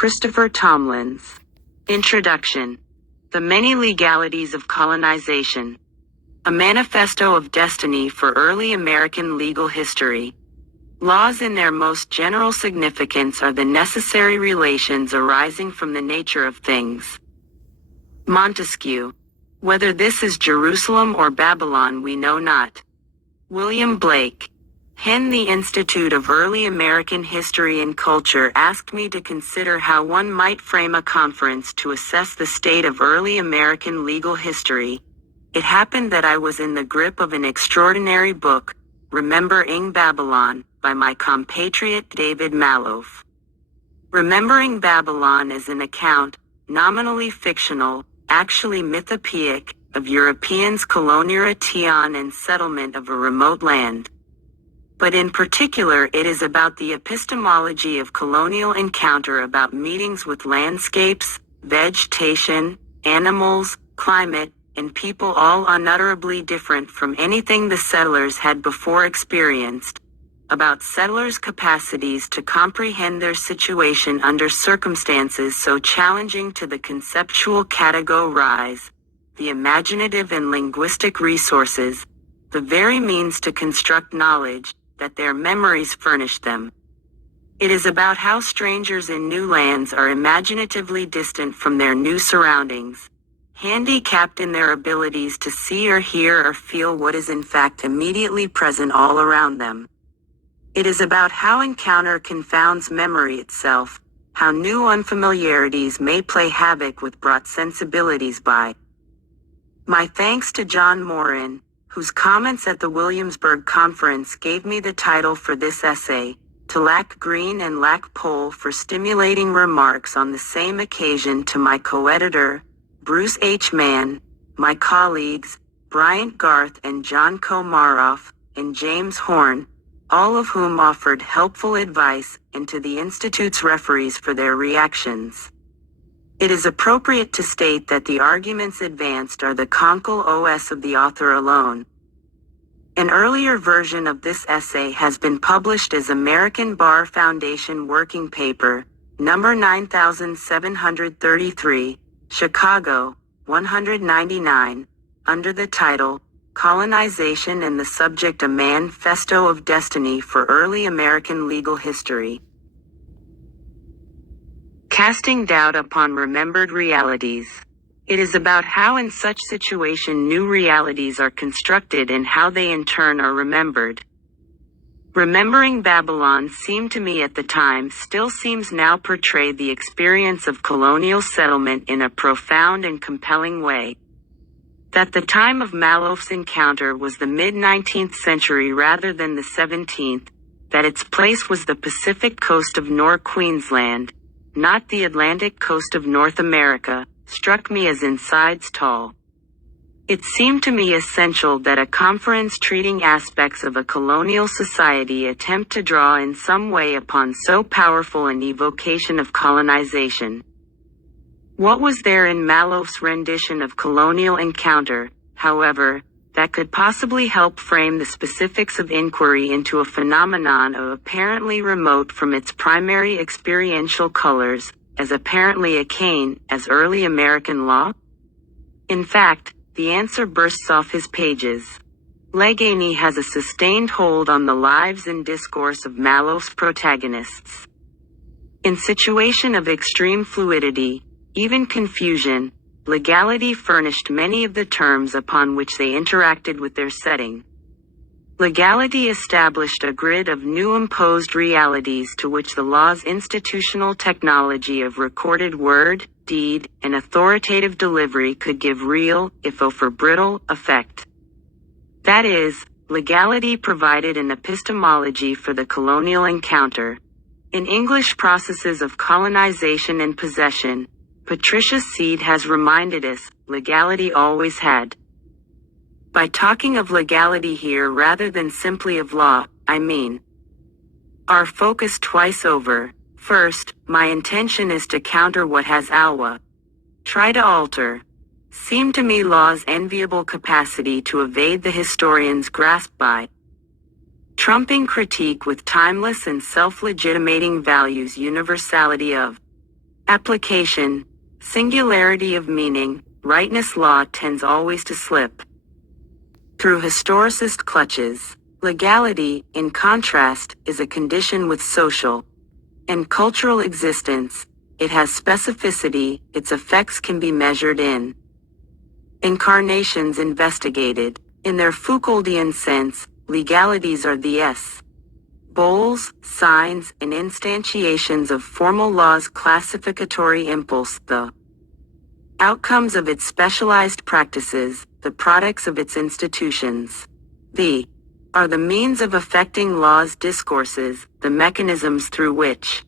Christopher Tomlins. Introduction. The Many Legalities of Colonization. A Manifesto of Destiny for Early American Legal History. Laws in their most general significance are the necessary relations arising from the nature of things. Montesquieu. Whether this is Jerusalem or Babylon we know not. William Blake. Hen. The Institute of Early American History and Culture asked me to consider how one might frame a conference to assess the state of early American legal history. It happened that I was in the grip of an extraordinary book, Remembering Babylon, by my compatriot David Malouf. Remembering Babylon is an account, nominally fictional, actually mythopoeic, of Europeans' colonization and settlement of a remote land. But in particular it is about the epistemology of colonial encounter, about meetings with landscapes, vegetation, animals, climate, and people all unutterably different from anything the settlers had before experienced, about settlers' capacities to comprehend their situation under circumstances so challenging to the conceptual categories, the imaginative and linguistic resources, the very means to construct knowledge, that their memories furnish them. It is about how strangers in new lands are imaginatively distant from their new surroundings, handicapped in their abilities to see or hear or feel what is in fact immediately present all around them. It is about how encounter confounds memory itself, how new unfamiliarities may play havoc with brought sensibilities by. My thanks to John Morin, whose comments at the Williamsburg conference gave me the title for this essay, to Lack Green and Lack Pole for stimulating remarks on the same occasion, to my co-editor, Bruce H. Mann, my colleagues, Bryant Garth and John Komaroff, and James Horn, all of whom offered helpful advice, and to the Institute's referees for their reactions. It is appropriate to state that the arguments advanced are the concol os of the author alone. An earlier version of this essay has been published as American Bar Foundation Working Paper, number 9733, Chicago, 199, under the title, Colonization and the Subject: A Manifesto of Destiny for Early American Legal History. Casting doubt upon remembered realities. It is about how in such situation new realities are constructed and how they in turn are remembered. Remembering Babylon seemed to me at the time, still seems now, portray the experience of colonial settlement in a profound and compelling way. That the time of Malouf's encounter was the mid-19th century rather than the 17th, that its place was the Pacific coast of Queensland, not the Atlantic coast of North America, struck me as insides tall. It seemed to me essential that a conference treating aspects of a colonial society attempt to draw in some way upon so powerful an evocation of colonization. What was there in Malouf's rendition of colonial encounter, however, that could possibly help frame the specifics of inquiry into a phenomenon of apparently remote from its primary experiential colors, as apparently arcane as early American law? In fact, the answer bursts off his pages. Legalities has a sustained hold on the lives and discourse of Malouf's protagonists. In situation of extreme fluidity, even confusion, legality furnished many of the terms upon which they interacted with their setting. Legality established a grid of new imposed realities to which the law's institutional technology of recorded word, deed, and authoritative delivery could give real, if over brittle, effect. That is, legality provided an epistemology for the colonial encounter. In English Processes of Colonization and Possession, Patricia Seed has reminded us, legality always had. By talking of legality here rather than simply of law, I mean our focus twice over. First, my intention is to counter what has try to alter, seemed to me law's enviable capacity to evade the historian's grasp by trumping critique with timeless and self-legitimating values, universality of Application, singularity of meaning, rightness law tends always to slip through historicist clutches. Legality, in contrast, is a condition with social and cultural existence. It has specificity, its effects can be measured in incarnations investigated. In their Foucauldian sense, legalities are the bowls, signs, and instantiations of formal law's classificatory impulse, the outcomes of its specialized practices, the products of its institutions. The are the means of affecting law's discourses, the mechanisms through which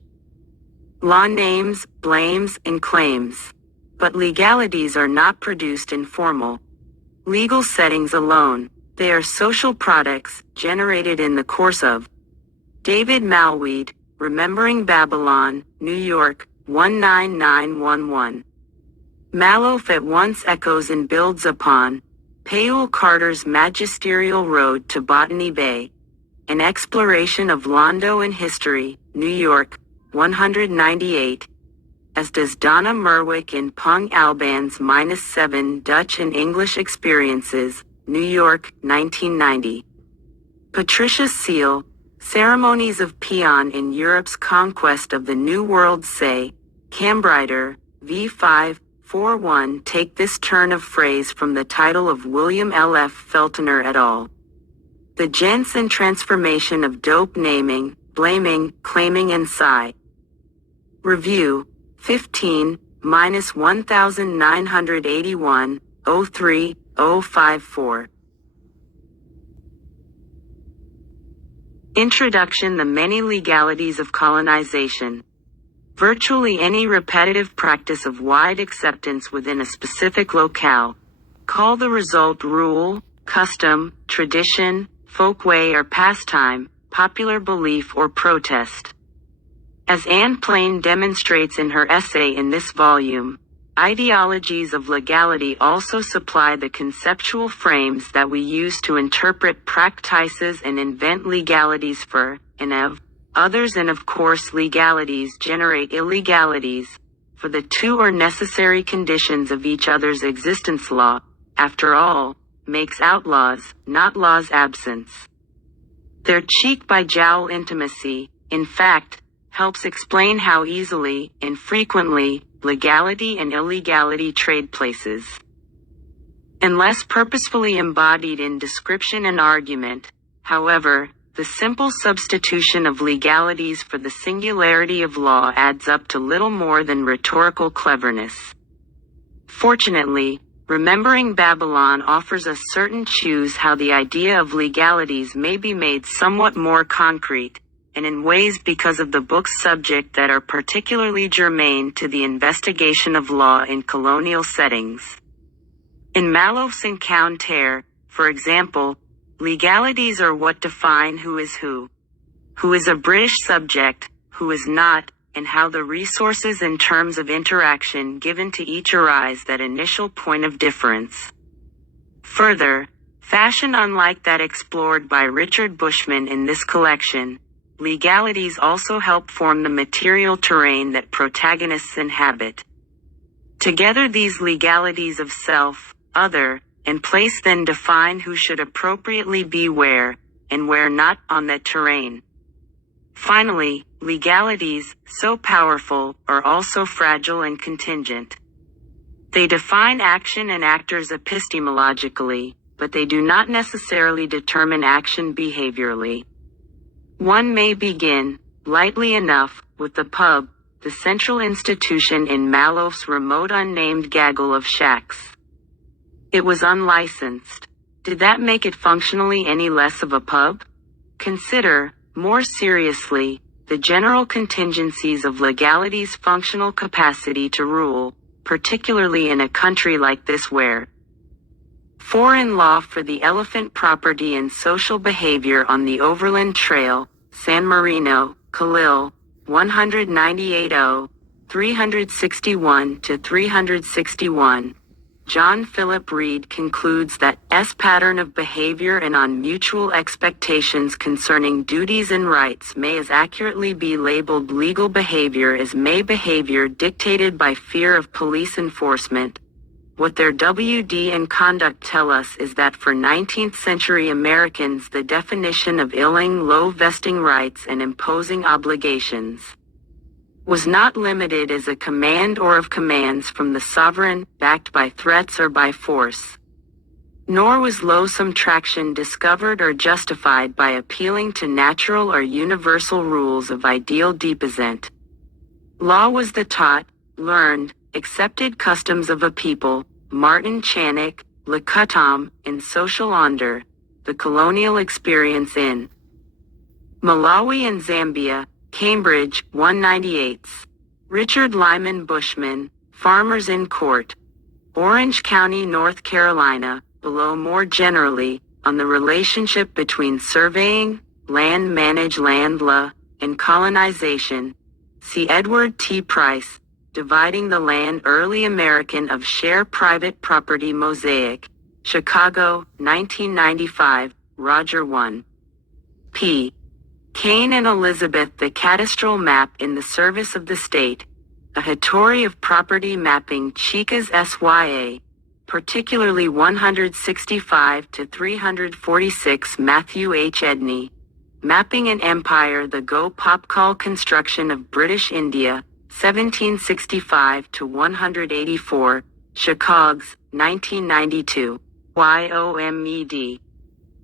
law names, blames, and claims. But legalities are not produced in formal legal settings alone. They are social products, generated in the course of David Malweed, Remembering Babylon, New York, 19911. Malouf at once echoes and builds upon Paul Carter's magisterial road to Botany Bay, an exploration of Londo in history, New York, 198, as does Donna Merwick in Pung Alban's -7 Dutch and English Experiences, New York, 1990. Patricia Seal, Ceremonies of Peon in Europe's Conquest of the New World say, Cambrider, v541 take this turn of phrase from the title of William L. F. Feltner et al. The Gents and Transformation of Dope Naming, Blaming, Claiming and Psi. Review, 15-1981, 03, 054. Introduction: The many legalities of colonization. Virtually any repetitive practice of wide acceptance within a specific locale, call the result rule, custom, tradition, folkway or pastime, popular belief or protest. As Anne Plain demonstrates in her essay in this volume, ideologies of legality also supply the conceptual frames that we use to interpret practices and invent legalities for, and of, others, and of course legalities generate illegalities, for the two are necessary conditions of each other's existence. Law, after all, makes outlaws, not law's absence. Their cheek-by-jowl intimacy, in fact, helps explain how easily, and frequently, legality and illegality trade places. Unless purposefully embodied in description and argument, however, the simple substitution of legalities for the singularity of law adds up to little more than rhetorical cleverness. Fortunately, Remembering Babylon offers us certain cues how the idea of legalities may be made somewhat more concrete, and in ways because of the book's subject that are particularly germane to the investigation of law in colonial settings. In Malouf's Encounter, for example, legalities are what define who is a British subject, who is not, and how the resources and terms of interaction given to each arise that initial point of difference. Further, fashion unlike that explored by Richard Bushman in this collection, legalities also help form the material terrain that protagonists inhabit. Together these legalities of self, other, and place then define who should appropriately be where, and where not, on that terrain. Finally, legalities, so powerful, are also fragile and contingent. They define action and actors epistemologically, but they do not necessarily determine action behaviorally. One may begin, lightly enough, with the pub, the central institution in Malouf's remote unnamed gaggle of shacks. It was unlicensed. Did that make it functionally any less of a pub? Consider, more seriously, the general contingencies of legality's functional capacity to rule, particularly in a country like this where foreign law for the elephant property and social behavior on the Overland Trail, San Marino, Khalil, 198-0, 361-361, John Philip Reed concludes that S pattern of behavior and on mutual expectations concerning duties and rights may as accurately be labeled legal behavior as may behavior dictated by fear of police enforcement. What their WD and conduct tell us is that for 19th century Americans the definition of illing low vesting rights and imposing obligations was not limited as a command or of commands from the sovereign, backed by threats or by force. Nor was low-some traction discovered or justified by appealing to natural or universal rules of ideal deposit. Law was the taught, learned, accepted customs of a people, Martin Chanek, Le Cutom, in social onder, the colonial experience in Malawi and Zambia, Cambridge, 198. Richard Lyman Bushman, Farmers in Court. Orange County, North Carolina, below more generally, on the relationship between surveying, land manage land law, and colonization. See Edward T. Price, Dividing the Land Early American of Share Private Property Mosaic. Chicago, 1995, Roger 1. P. Cain and Elizabeth, The Cadastral Map in the Service of the State, a History of Property Mapping, Chicas SYA, particularly 165 to 346 Matthew H. Edney, Mapping an Empire, the Go Popcall Construction of British India, 1765 to 184, Chicago's, 1992, YOMED.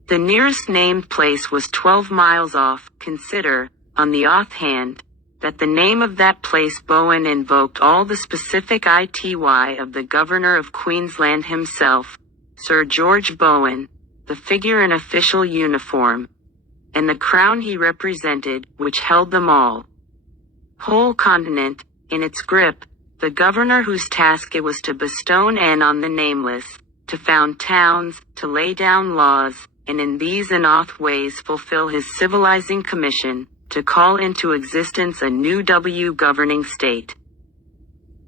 The nearest named place was 12 miles off. Consider, on the offhand, that the name of that place Bowen invoked all the specific ity of the Governor of Queensland himself, Sir George Bowen, the figure in official uniform, and the crown he represented, which held them all. Whole continent, in its grip, the governor whose task it was to bestow on the nameless, to found towns, to lay down laws, and in these and oth ways fulfill his civilizing commission, to call into existence a new governing state.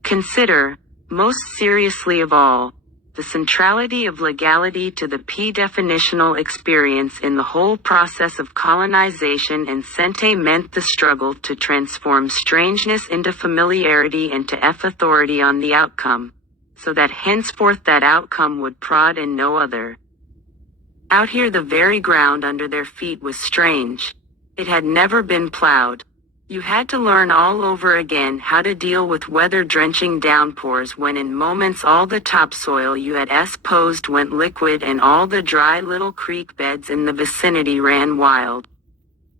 Consider, most seriously of all, the centrality of legality to the definitional experience in the whole process of colonization, and sente meant the struggle to transform strangeness into familiarity and to authority on the outcome, so that henceforth that outcome would prod in no other. Out here the very ground under their feet was strange. It had never been plowed. You had to learn all over again how to deal with weather-drenching downpours when in moments all the topsoil you had posed went liquid and all the dry little creek beds in the vicinity ran wild.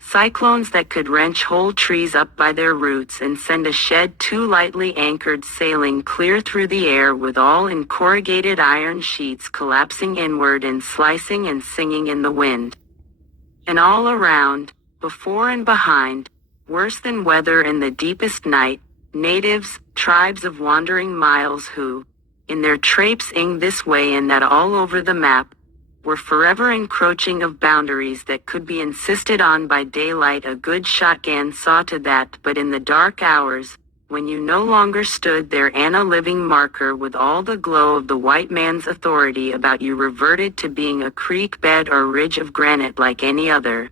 Cyclones that could wrench whole trees up by their roots and send a shed too lightly anchored sailing clear through the air with all in corrugated iron sheets collapsing inward and slicing and singing in the wind. And all around, before and behind, worse than weather in the deepest night, natives, tribes of wandering miles who, in their traipsing this way and that all over the map, were forever encroaching of boundaries that could be insisted on by daylight. A good shotgun saw to that, but in the dark hours, when you no longer stood there and a living marker with all the glow of the white man's authority about you reverted to being a creek bed or ridge of granite like any other,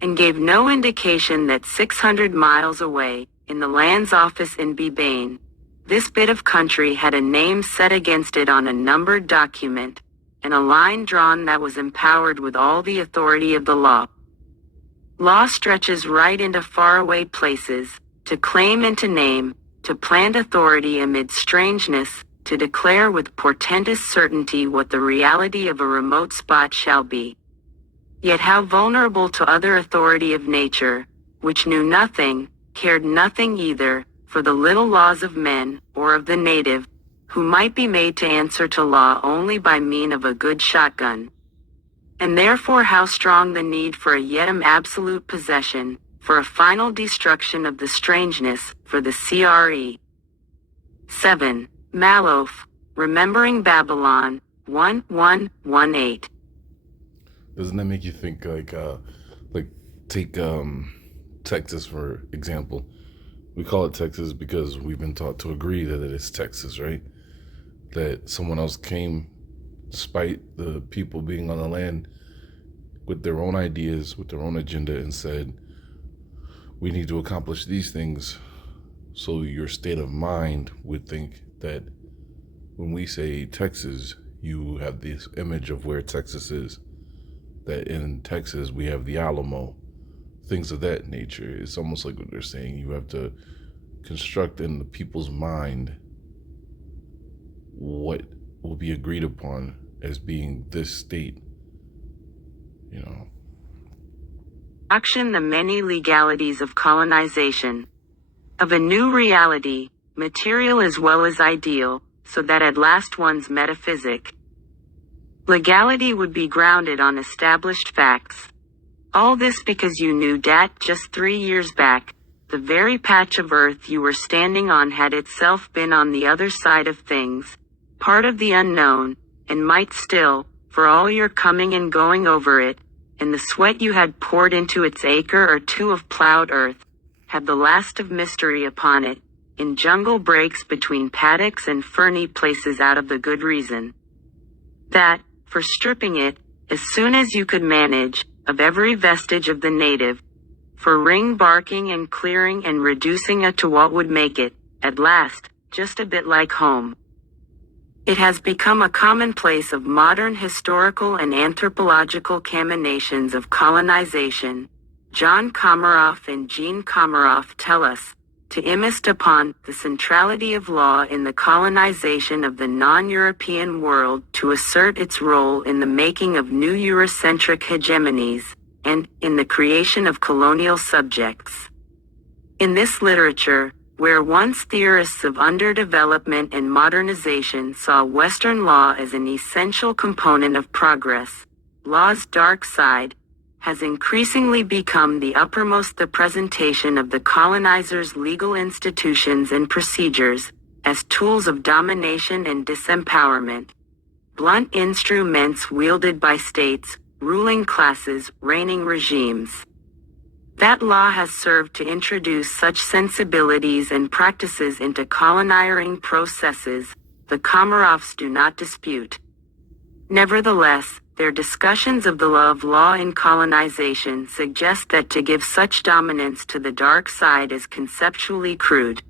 and gave no indication that 600 miles away, in the land's office in Bebane, this bit of country had a name set against it on a numbered document, and a line drawn that was empowered with all the authority of the law. Law stretches right into faraway places, to claim and to name, to plant authority amid strangeness, to declare with portentous certainty what the reality of a remote spot shall be. Yet how vulnerable to other authority of nature, which knew nothing, cared nothing either, for the little laws of men, or of the native, who might be made to answer to law only by mean of a good shotgun. And therefore how strong the need for a yet absolute possession, for a final destruction of the strangeness, for the CRE. 7. Malof, Remembering Babylon, 1118. Doesn't that make you think like take Texas for example? We call it Texas because we've been taught to agree that it is Texas, right? that someone else came, despite the people being on the land, with their own ideas, with their own agenda, and said, we need to accomplish these things. So your state of mind would think that when we say Texas, you have this image of where Texas is, that in Texas we have the Alamo, things of that nature. It's almost like what they're saying. You have to construct in the people's mind what will be agreed upon as being this state, you know. Action: the many legalities of colonization. Of a new reality, material as well as ideal, so that at last one's metaphysic. Legality would be grounded on established facts. All this because you knew that just 3 years back, the very patch of earth you were standing on had itself been on the other side of things, part of the unknown, and might still, for all your coming and going over it, and the sweat you had poured into its acre or two of plowed earth, have the last of mystery upon it, in jungle breaks between paddocks and ferny places out of the good reason. That, for stripping it, as soon as you could manage, of every vestige of the native, for ring barking and clearing and reducing it to what would make it, at last, just a bit like home. It has become a commonplace of modern historical and anthropological caminations of colonization. John Komaroff and Jean Komaroff tell us, to insist upon the centrality of law in the colonization of the non-European world to assert its role in the making of new Eurocentric hegemonies, and in the creation of colonial subjects. In this literature, where once theorists of underdevelopment and modernization saw Western law as an essential component of progress, law's dark side has increasingly become the uppermost, the presentation of the colonizers' legal institutions and procedures as tools of domination and disempowerment, blunt instruments wielded by states, ruling classes, reigning regimes. That law has served to introduce such sensibilities and practices into colonizing processes, the Komaroffs do not dispute. Nevertheless, their discussions of the law of law in colonization suggest that to give such dominance to the dark side is conceptually crude.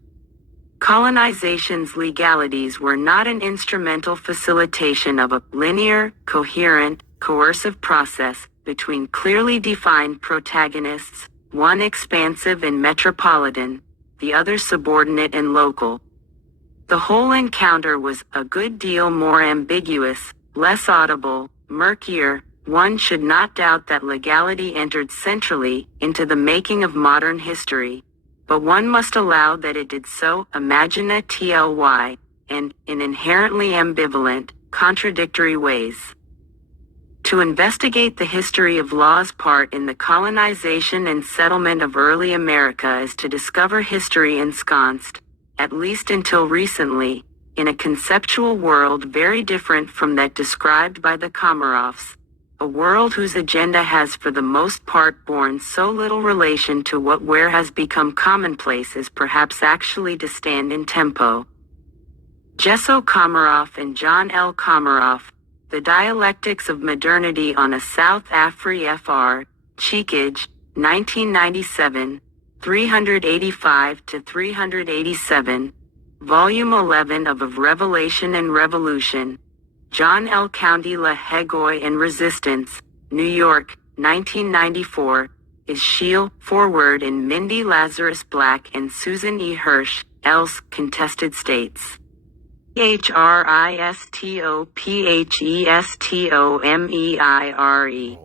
Colonization's legalities were not an instrumental facilitation of a linear, coherent, coercive process between clearly defined protagonists, one expansive and metropolitan, the other subordinate and local. The whole encounter was a good deal more ambiguous, less audible, murkier. One should not doubt that legality entered centrally into the making of modern history, but one must allow that it did so imaginatively and in inherently ambivalent, contradictory ways. To investigate the history of law's part in the colonization and settlement of early America is to discover history ensconced, at least until recently, in a conceptual world very different from that described by the Komaroffs, a world whose agenda has for the most part borne so little relation to what where has become commonplace as perhaps actually to stand in tempo. Jessel Komaroff and John L. Komaroff, The Dialectics of Modernity on a South Afri Fr. Cheekage, 1997, 385-387, Volume 11 of Revelation and Revolution, John L. County La Hegoy and Resistance, New York, 1994, is Scheel, Forward in Mindy Lazarus Black and Susan E. Hirsch, Else, Contested States. Christophestomeire.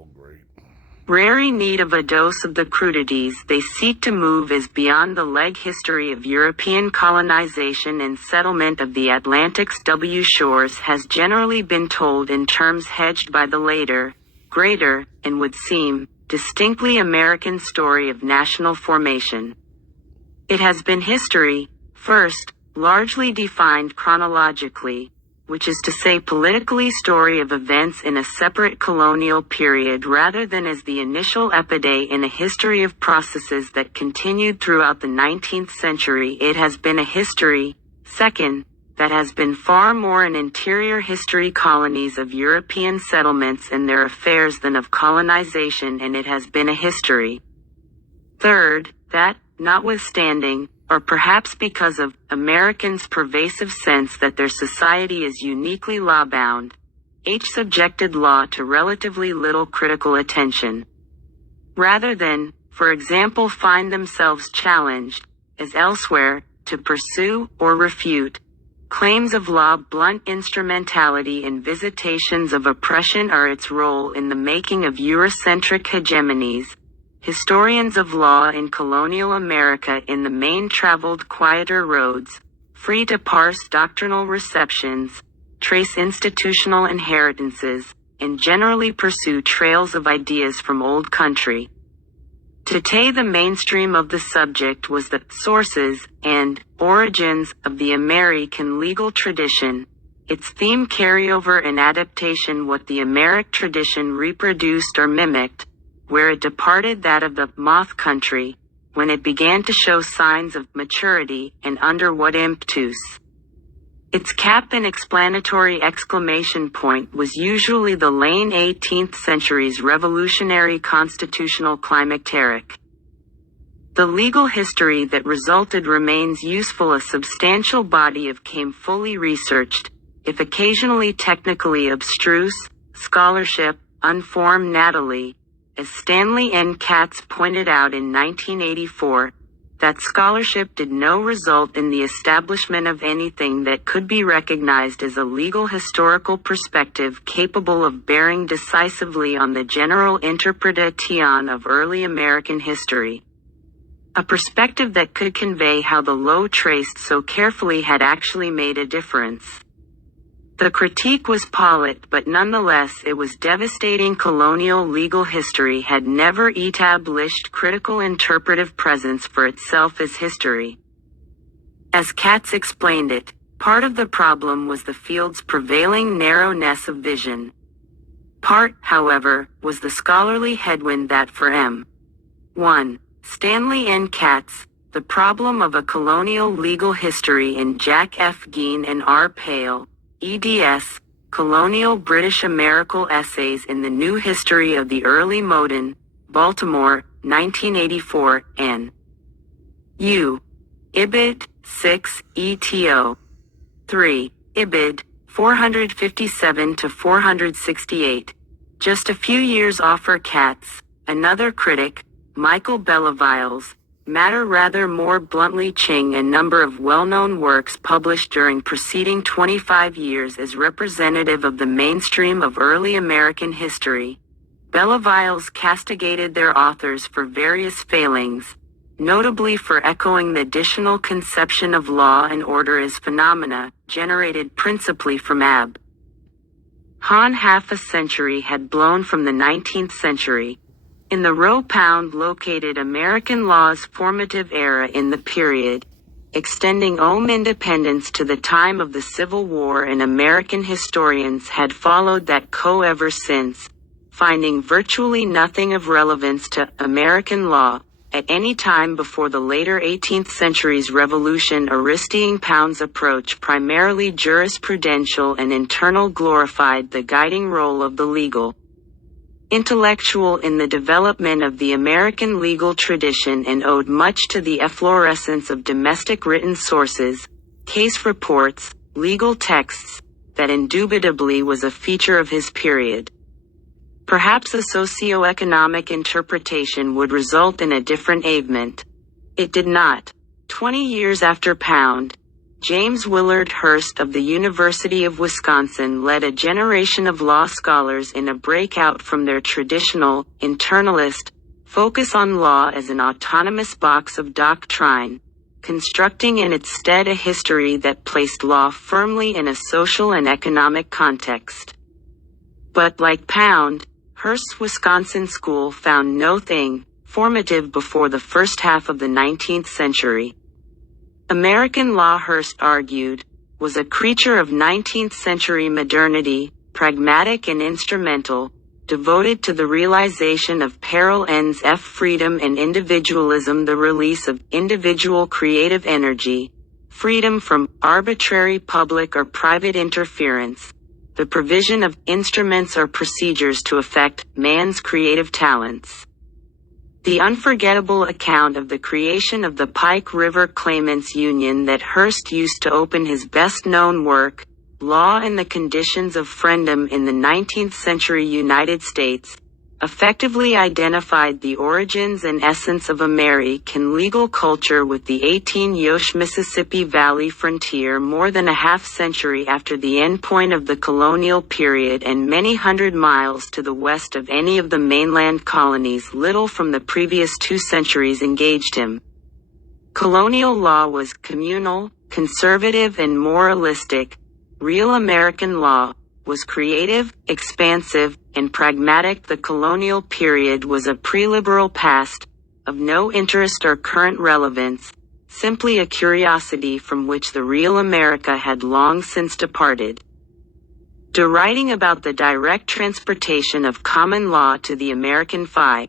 Rary need of a dose of the crudities they seek to move is beyond the leg history of European colonization and settlement of the Atlantic's W shores has generally been told in terms hedged by the later, greater, and would seem, distinctly American story of national formation. It has been history, first, largely defined chronologically, which is to say politically story of events in a separate colonial period rather than as the initial epiday in a history of processes that continued throughout the 19th century. It has been a history, second, that has been far more an interior history colonies of European settlements and their affairs than of colonization, and it has been a history. Third, that, notwithstanding, or perhaps because of, Americans' pervasive sense that their society is uniquely law-bound, subjected law to relatively little critical attention. Rather than, for example, find themselves challenged, as elsewhere, to pursue or refute claims of law, blunt instrumentality and visitations of oppression are its role in the making of Eurocentric hegemonies. Historians of law in colonial America in the main traveled quieter roads, free to parse doctrinal receptions, trace institutional inheritances, and generally pursue trails of ideas from old country. Today the mainstream of the subject was the sources and origins of the American legal tradition, its theme carryover and adaptation, what the American tradition reproduced or mimicked, where it departed that of the moth country, when it began to show signs of maturity, and under what impetus. Its cap and explanatory exclamation point was usually the late 18th century's revolutionary constitutional climacteric. The legal history that resulted remains useful, a substantial body of came fully researched, if occasionally technically abstruse, scholarship, unformed Natalie, as Stanley N. Katz pointed out in 1984, that scholarship did no result in the establishment of anything that could be recognized as a legal historical perspective capable of bearing decisively on the general interpretation of early American history. A perspective that could convey how the law traced so carefully had actually made a difference. The critique was politic, but nonetheless it was devastating. Colonial legal history had never established critical interpretive presence for itself as history. As Katz explained it, part of the problem was the field's prevailing narrowness of vision. Part, however, was the scholarly headwind that for M. 1. Stanley N. Katz, The Problem of a Colonial Legal History in Jack F. Geen and R. Pale, eds, Colonial British American Essays in the New History of the Early Modern, Baltimore, 1984, N. U. Ibid, 6, ETO. 3, Ibid, 457-468. Just a few years offer Katz, another critic, Michael Beliviles, matter rather more bluntly. Ching a number of well-known works published during preceding 25 years as representative of the mainstream of early American history. Beliviles castigated their authors for various failings, notably for echoing the additional conception of law and order as phenomena, generated principally from Ab. Han. Half a century had blown from the 19th century. In the row pound located American law's formative era in the period, extending independence to the time of the Civil War, and American historians had followed that ever since, finding virtually nothing of relevance to American law at any time before the later 18th century's revolution. Aristide Pound's approach, primarily jurisprudential and internal, glorified the guiding role of the legal intellectual in the development of the American legal tradition, and owed much to the efflorescence of domestic written sources, case reports, legal texts, that indubitably was a feature of his period. Perhaps a socio-economic interpretation would result in a different avement. It did not. 20 years after Pound, James Willard Hurst of the University of Wisconsin led a generation of law scholars in a breakout from their traditional, internalist, focus on law as an autonomous box of doctrine, constructing in its stead a history that placed law firmly in a social and economic context. But like Pound, Hurst's Wisconsin school found no thing formative before the first half of the 19th century. American law, Hurst argued, was a creature of 19th century modernity, pragmatic and instrumental, devoted to the realization of peril ends freedom and individualism, the release of individual creative energy, freedom from arbitrary public or private interference, the provision of instruments or procedures to affect man's creative talents. The unforgettable account of the creation of the Pike River Claimants Union that Hearst used to open his best-known work, Law and the Conditions of Friendom in the 19th Century United States, effectively identified the origins and essence of American legal culture with the 18-Yosh Mississippi Valley frontier more than a half-century after the endpoint of the colonial period and many hundred miles to the west of any of the mainland colonies. Little from the previous 2 centuries engaged him. Colonial law was communal, conservative, and moralistic. Real American law was creative, expansive, and pragmatic. The colonial period was a pre-liberal past, of no interest or current relevance, simply a curiosity from which the real America had long since departed. Writing about the direct transportation of common law to the American Five,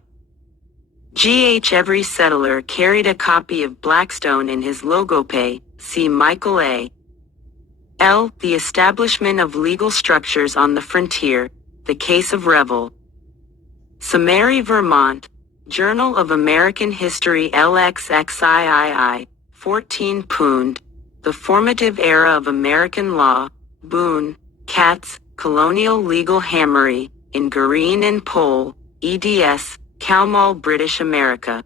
G.H. Every settler carried a copy of Blackstone in his logope, see Michael A. L. The Establishment of Legal Structures on the Frontier, The Case of Revel. Samary, Vermont, Journal of American History LXXIII, 14 Pund, The Formative Era of American Law, Boone, Katz, Colonial Legal Hammery, in Green and Pole, eds, Calmall, British America.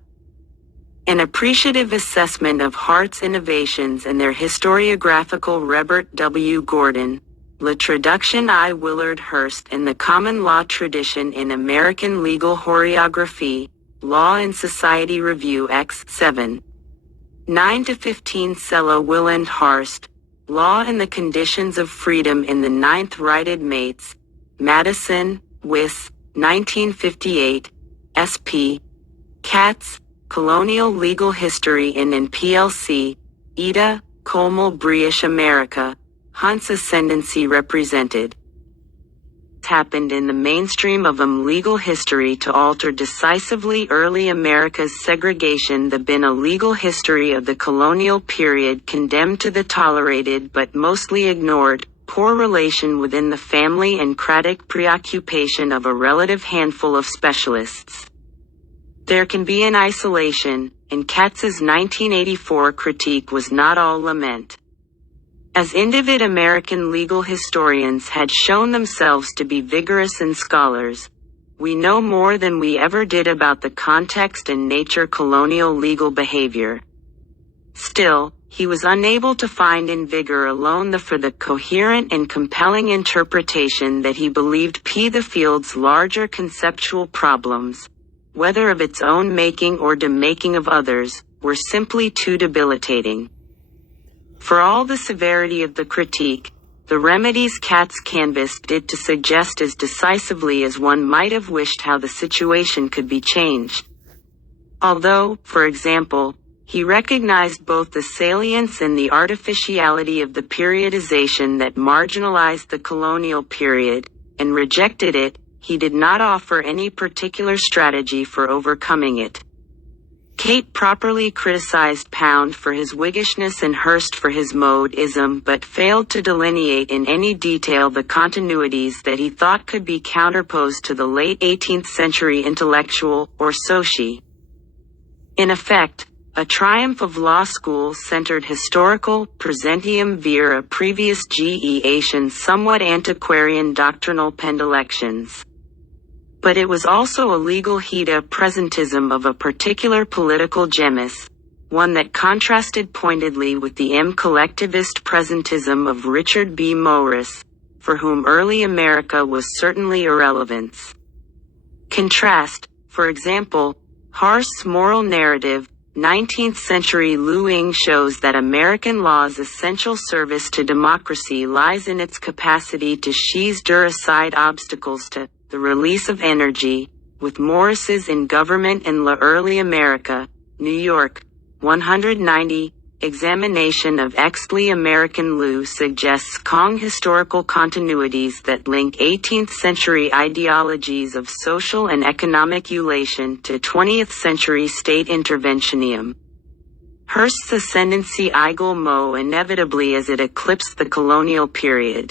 An appreciative assessment of Hart's innovations and their historiographical Robert W. Gordon, La Traduction I. Willard Hearst and the Common Law Tradition in American Legal Historiography, Law and Society Review X. 7. 9-15 Sella Willand Hearst, Law and the Conditions of Freedom in the Ninth Righted Mates, Madison, Wyss, 1958, SP. Katz, Colonial Legal History in and PLC, Ida, Colmel, British America, Hunt's Ascendancy represented. Happened in the mainstream of legal history to alter decisively early America's segregation. The been a legal history of the colonial period condemned to the tolerated but mostly ignored, poor relation within the family and cratic preoccupation of a relative handful of specialists. There can be an isolation, and Katz's 1984 critique was not all lament. As individ American legal historians had shown themselves to be vigorous and scholars, we know more than we ever did about the context and nature colonial legal behavior. Still, he was unable to find in vigor alone for the coherent and compelling interpretation that he believed the field's larger conceptual problems, whether of its own making or the making of others, were simply too debilitating. For all the severity of the critique, the remedies Katz canvassed did to suggest as decisively as one might have wished how the situation could be changed. Although, for example, he recognized both the salience and the artificiality of the periodization that marginalized the colonial period, and rejected it, he did not offer any particular strategy for overcoming it. Kate properly criticized Pound for his Whiggishness and Hearst for his mode-ism, but failed to delineate in any detail the continuities that he thought could be counterposed to the late 18th century intellectual, or soci. In effect, a triumph of law school-centered historical presentium via a previous Asian somewhat antiquarian doctrinal pendilections. But it was also a legal heta presentism of a particular political gemis, one that contrasted pointedly with the collectivist presentism of Richard B. Morris, for whom early America was certainly irrelevance. Contrast, for example, Hearst's moral narrative, 19th century Lu Ing shows that American law's essential service to democracy lies in its capacity to dur aside obstacles to the release of energy, with Morris's In Government in Early America, New York, 190, examination of early American Lu suggests Kong historical continuities that link 18th century ideologies of social and economic ulation to 20th century state interventionism. Hearst's ascendancy equal mo inevitably as it eclipsed the colonial period.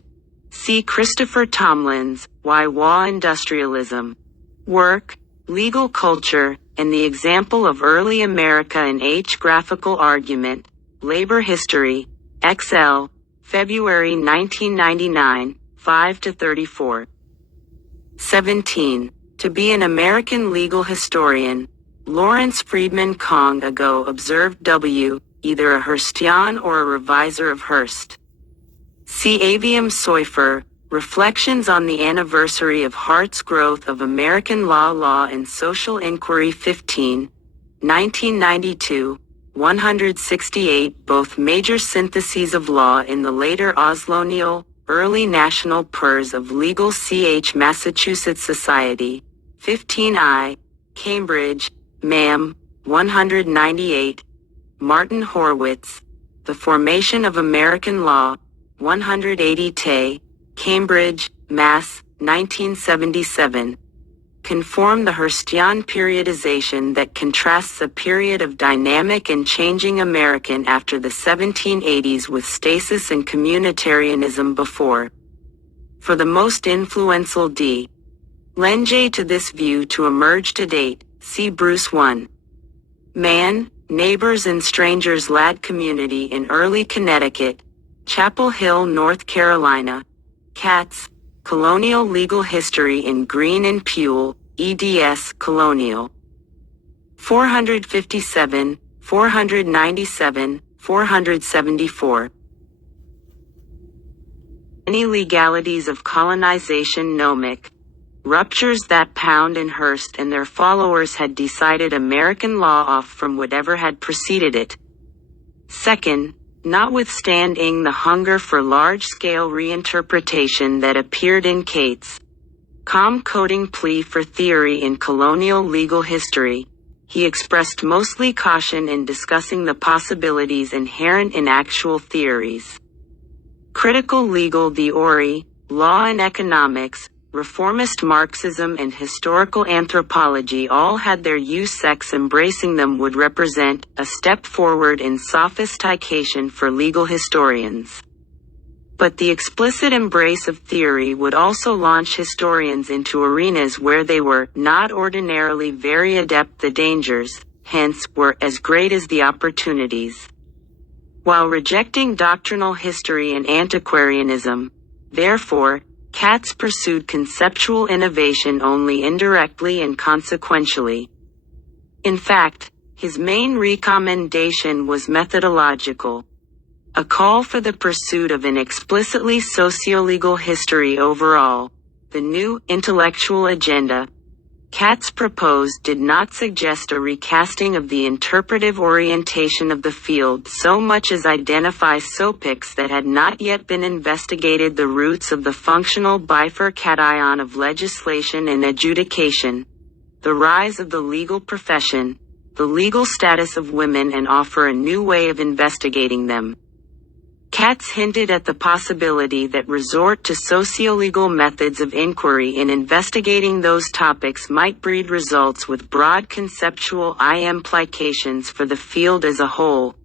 See Christopher Tomlin's Why War Industrialism. Work, Legal Culture, and the Example of Early America in H. Graphical Argument, Labor History, XL, February 1999, 5-34. 17. To be an American legal historian, Lawrence Freedman Kong ago observed W., either a Hearstian or a reviser of Hearst. See Avium Soifer, Reflections on the Anniversary of Hart's Growth of American Law and Social Inquiry 15, 1992, 168. Both major syntheses of law in the later Oslonial, early National Purs of Legal Ch. Massachusetts Society, 15I, Cambridge, Mam. 198, Martin Horwitz, The Formation of American Law, 180 Tay, Cambridge, Mass., 1977, conform the Hearstian periodization that contrasts a period of dynamic and changing American after the 1780s with stasis and communitarianism before. For the most influential D. Lenge to this view to emerge to date, see Bruce 1. Man, Neighbors and Strangers Lad Community in Early Connecticut, Chapel Hill, North Carolina, Katz, Colonial Legal History in Green and Puel, eds. Colonial. 457, 497, 474. Many legalities of colonization Nomic. Ruptures that Pound and Hearst and their followers had decided American law off from whatever had preceded it. Second, notwithstanding the hunger for large-scale reinterpretation that appeared in Cates' coding plea for theory in colonial legal history, he expressed mostly caution in discussing the possibilities inherent in actual theories. Critical legal theory, law and economics, reformist Marxism and historical anthropology all had their use. Sex embracing them would represent a step forward in sophistication for legal historians. But the explicit embrace of theory would also launch historians into arenas where they were not ordinarily very adept. The dangers, hence, were as great as the opportunities. While rejecting doctrinal history and antiquarianism, therefore, Katz pursued conceptual innovation only indirectly and consequentially. In fact, his main recommendation was methodological. A call for the pursuit of an explicitly socio-legal history overall, the new intellectual agenda, Katz proposed did not suggest a recasting of the interpretive orientation of the field so much as identify topics that had not yet been investigated: the roots of the functional bifurcation of legislation and adjudication, the rise of the legal profession, the legal status of women, and offer a new way of investigating them. Katz hinted at the possibility that resort to socio-legal methods of inquiry in investigating those topics might breed results with broad conceptual implications for the field as a whole.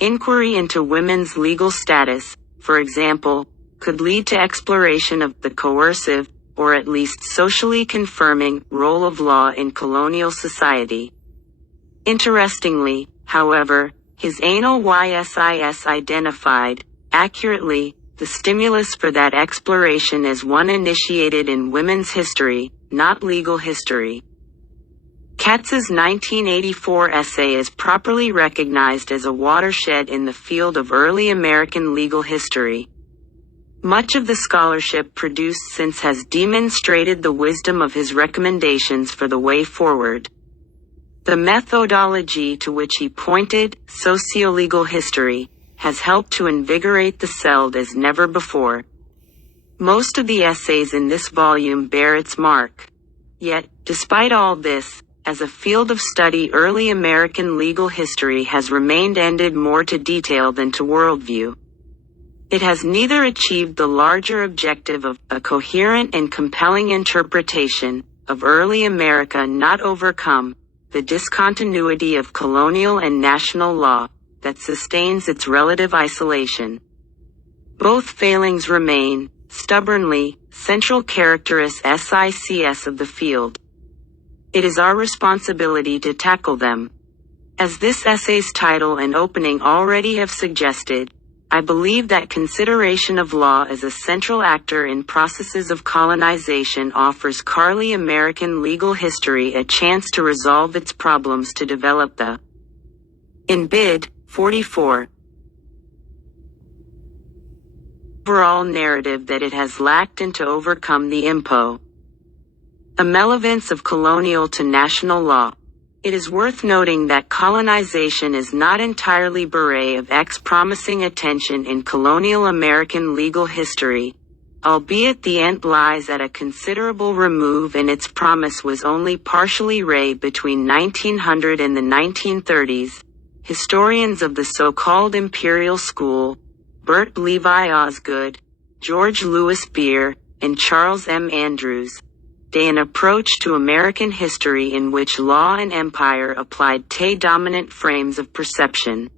Inquiry into women's legal status, for example, could lead to exploration of the coercive, or at least socially confirming, role of law in colonial society. Interestingly, however, his anal YSIS identified, accurately, the stimulus for that exploration as one initiated in women's history, not legal history. Katz's 1984 essay is properly recognized as a watershed in the field of early American legal history. Much of the scholarship produced since has demonstrated the wisdom of his recommendations for the way forward. The methodology to which he pointed, socio-legal history, has helped to invigorate the field as never before. Most of the essays in this volume bear its mark. Yet, despite all this, as a field of study, early American legal history has remained ended more to detail than to worldview. It has neither achieved the larger objective of a coherent and compelling interpretation of early America, not overcome the discontinuity of colonial and national law, that sustains its relative isolation. Both failings remain, stubbornly, central characteristics of the field. It is our responsibility to tackle them. As this essay's title and opening already have suggested, I believe that consideration of law as a central actor in processes of colonization offers Carly American legal history a chance to resolve its problems to develop the in bid 44 overall narrative that it has lacked and to overcome the irrelevance of colonial to national law. It is worth noting that colonization is not entirely bereft of promising attention in colonial American legal history, albeit the end lies at a considerable remove and its promise was only partially realized between 1900 and the 1930s. Historians of the so-called Imperial School, Bert Levi Osgood, George Louis Beer, and Charles M. Andrews, they an approach to American history in which law and empire applied two dominant frames of perception.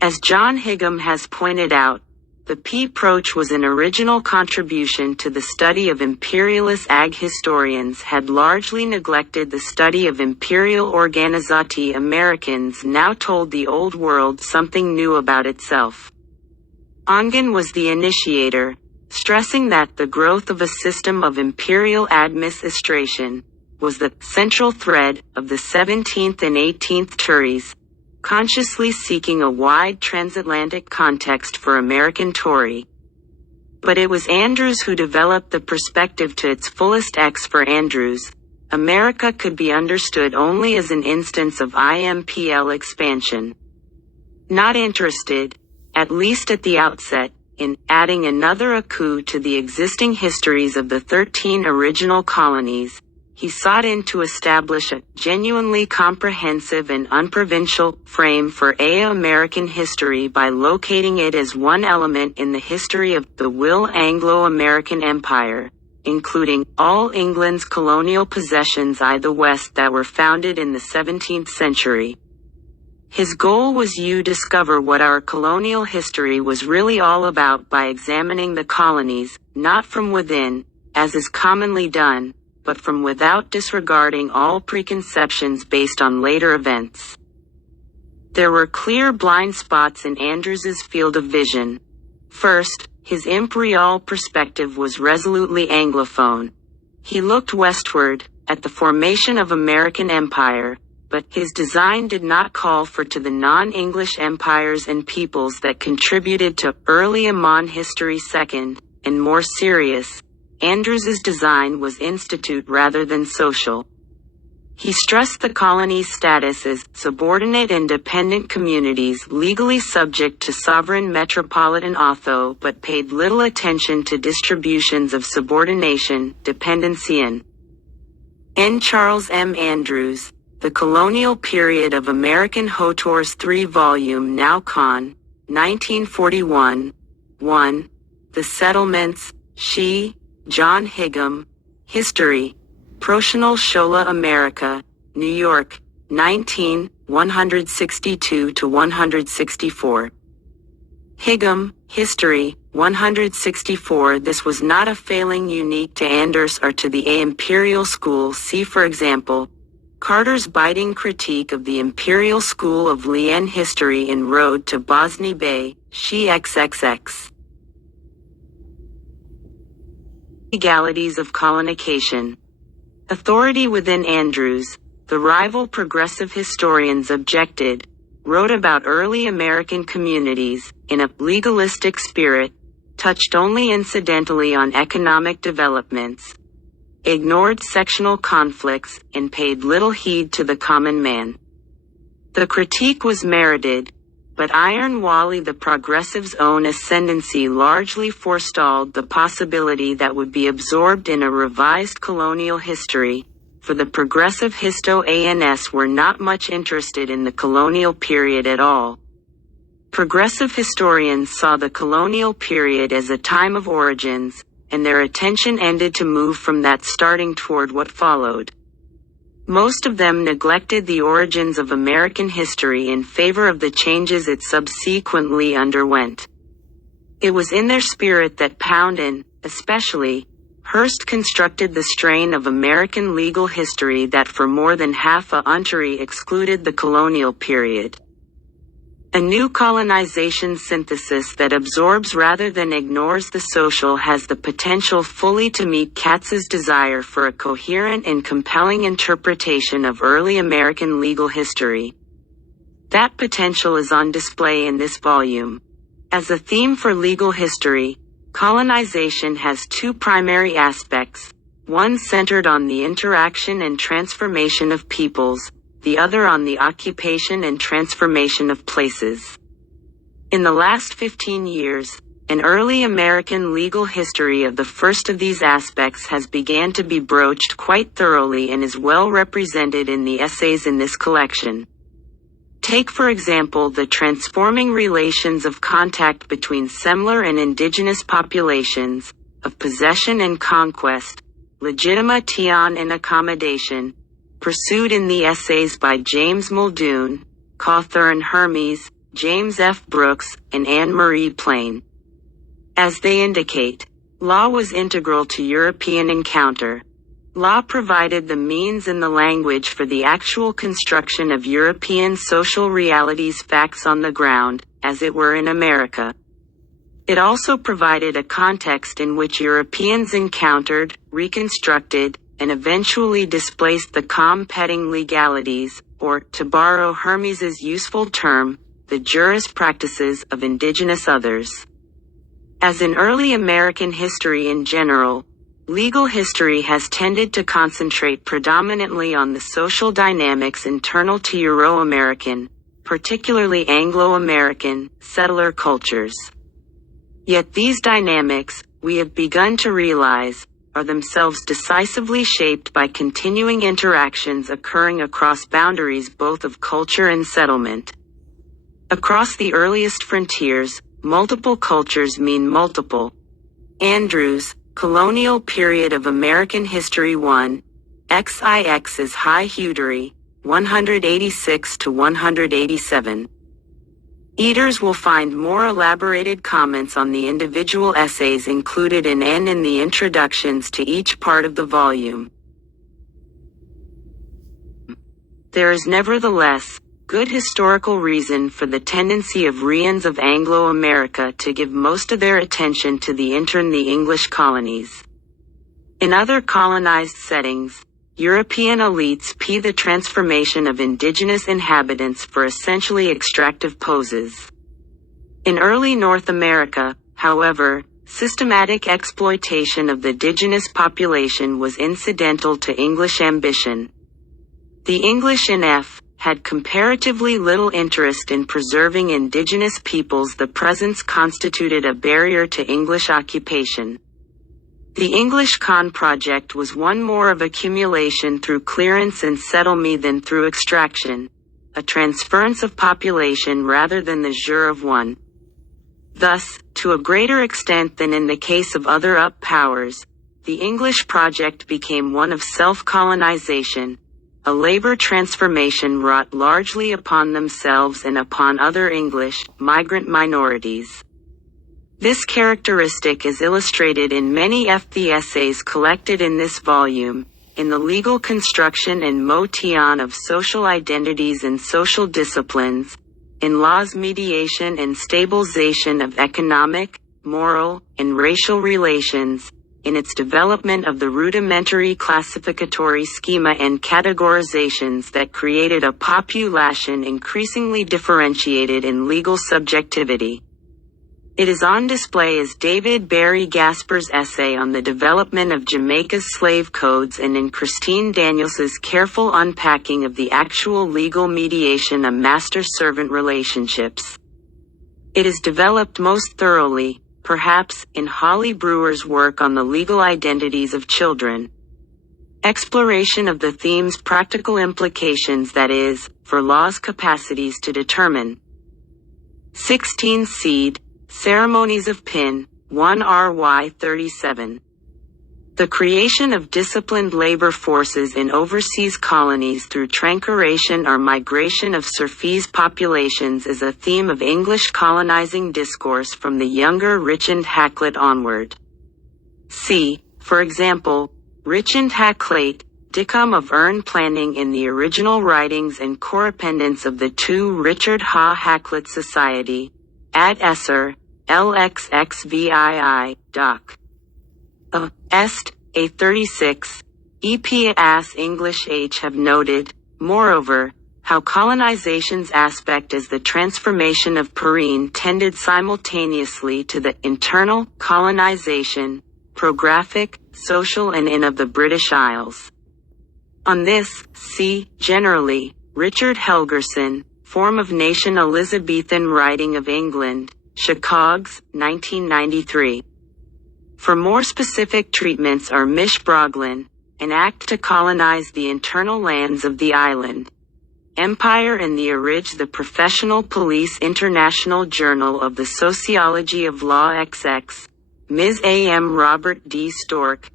As John Higham has pointed out, the P approach was an original contribution to the study of imperialist ag historians had largely neglected the study of imperial organizati. Americans now told the old world something new about itself. Ongan was the initiator, stressing that the growth of a system of imperial administration was the central thread of the 17th and 18th centuries, consciously seeking a wide transatlantic context for American Tory. But it was Andrews who developed the perspective to its fullest. For Andrews, America could be understood only as an instance of IMPL expansion. Not interested, at least at the outset, in adding another ACU to the existing histories of the 13 original colonies, he sought to establish a genuinely comprehensive and unprovincial frame for American history by locating it as one element in the history of the Anglo-American Empire, including all England's colonial possessions I the West that were founded in the 17th century. His goal was to discover what our colonial history was really all about by examining the colonies, not from within, as is commonly done, but from without, disregarding all preconceptions based on later events. There were clear blind spots in Andrews's field of vision. First, his imperial perspective was resolutely Anglophone. He looked westward, at the formation of American empire, but his design did not call for to the non-English empires and peoples that contributed to early Amman history. Second, and more serious, Andrews's design was institute rather than social. He stressed the colony's status as subordinate and dependent communities legally subject to sovereign metropolitan authority, but paid little attention to distributions of subordination, dependency and Charles M. Andrews, The Colonial Period of American Hotors 3-volume now con. 1941. 1. The Settlements, She, John Higham, History, Protional Shola America, New York, 162-164. Higham, History, 164. This was not a failing unique to Anders or to the Imperial School. See for example, Carter's biting critique of the Imperial School of Lien History in Road to Bosny Bay, She XXX. Legalities of Colonization. Authority within Andrews, the rival progressive historians objected, wrote about early American communities, in a legalistic spirit, touched only incidentally on economic developments, ignored sectional conflicts, and paid little heed to the common man. The critique was merited, but Iron Wally the progressive's own ascendancy largely forestalled the possibility that would be absorbed in a revised colonial history, for the progressive histo-ANS were not much interested in the colonial period at all. Progressive historians saw the colonial period as a time of origins, and their attention ended to move from that starting toward what followed. Most of them neglected the origins of American history in favor of the changes it subsequently underwent. It was in their spirit that Pound and, especially, Hearst constructed the strain of American legal history that for more than half a century excluded the colonial period. A new colonization synthesis that absorbs rather than ignores the social has the potential fully to meet Katz's desire for a coherent and compelling interpretation of early American legal history. That potential is on display in this volume. As a theme for legal history, colonization has two primary aspects, one centered on the interaction and transformation of peoples, the other on the occupation and transformation of places. In the last 15 years, an early American legal history of the first of these aspects has begun to be broached quite thoroughly and is well represented in the essays in this collection. Take for example the transforming relations of contact between settler and indigenous populations, of possession and conquest, legitimation and accommodation, pursued in the essays by James Muldoon, Cawthorne Hermes, James F. Brooks, and Anne Marie Plain. As they indicate, law was integral to European encounter. Law provided the means and the language for the actual construction of European social realities, facts on the ground, as it were in America. It also provided a context in which Europeans encountered, reconstructed, and eventually displaced the competing legalities, or, to borrow Hermes's useful term, the juris practices of indigenous others. As in early American history in general, legal history has tended to concentrate predominantly on the social dynamics internal to Euro-American, particularly Anglo-American, settler cultures. Yet these dynamics, we have begun to realize, are themselves decisively shaped by continuing interactions occurring across boundaries both of culture and settlement. Across the earliest frontiers, multiple cultures mean multiple. Andrews, Colonial Period of American History 1, XIX is High Heudery, 186 to 187. Readers will find more elaborated comments on the individual essays included in N in the introductions to each part of the volume. There is nevertheless good historical reason for the tendency of Rians of Anglo-America to give most of their attention to the English colonies. In other colonized settings, European elites pay the transformation of indigenous inhabitants for essentially extractive poses. In early North America, however, systematic exploitation of the indigenous population was incidental to English ambition. The English NF had comparatively little interest in preserving indigenous peoples. The presence constituted a barrier to English occupation. The English Con project was one more of accumulation through clearance and settlement than through extraction, a transference of population rather than the jure of one. Thus, to a greater extent than in the case of other up powers, the English project became one of self-colonization, a labor transformation wrought largely upon themselves and upon other English, migrant minorities. This characteristic is illustrated in many of the essays collected in this volume, in the legal construction and motion of social identities and social disciplines, in law's mediation and stabilization of economic, moral, and racial relations, in its development of the rudimentary classificatory schema and categorizations that created a population increasingly differentiated in legal subjectivity. It is on display as David Barry Gasper's essay on the development of Jamaica's slave codes and in Christine Daniels's careful unpacking of the actual legal mediation of master-servant relationships. It is developed most thoroughly, perhaps, in Holly Brewer's work on the legal identities of children. Exploration of the theme's practical implications, that is, for law's capacities to determine. 16 Seed, Ceremonies of Pin, 1 RY 37. The creation of disciplined labor forces in overseas colonies through tranquilization or migration of surface populations is a theme of English colonizing discourse from the younger Richard Hakluyt onward. See, for example, Richard Hakluyt, Dicum of Urn Planning in the original writings and correspondence of the two Richard Hakluyt Society, ad Esser, LXXVII, Doc. Est, A36, EPAS English H have noted, moreover, how colonization's aspect as the transformation of Perrine tended simultaneously to the internal colonization, prographic, social and in of the British Isles. On this, see, generally, Richard Helgerson, Form of Nation Elizabethan Writing of England, Chicago's, 1993. For more specific treatments are Mish Broglin, An Act to Colonize the Internal Lands of the Island, Empire and the Origin, the Professional Police International Journal of the Sociology of Law XX, Ms. A. M. Robert D. Stork,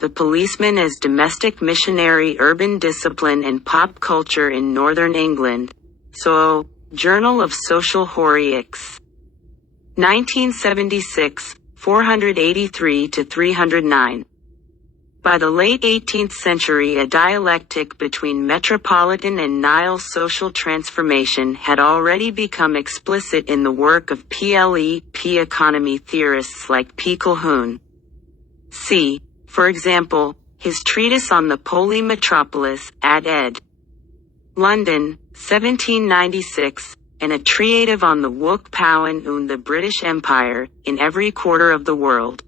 The Policeman as Domestic Missionary Urban Discipline and Pop Culture in Northern England, So, Journal of Social Historics. 1976, 483-309. By the late 18th century, a dialectic between metropolitan and Nile social transformation had already become explicit in the work of P economy theorists like P. Colquhoun. See, for example, his treatise on the polymetropolis, ad ed. London, 1796, and a treatise on the Wook Powen und the British Empire, in every quarter of the world.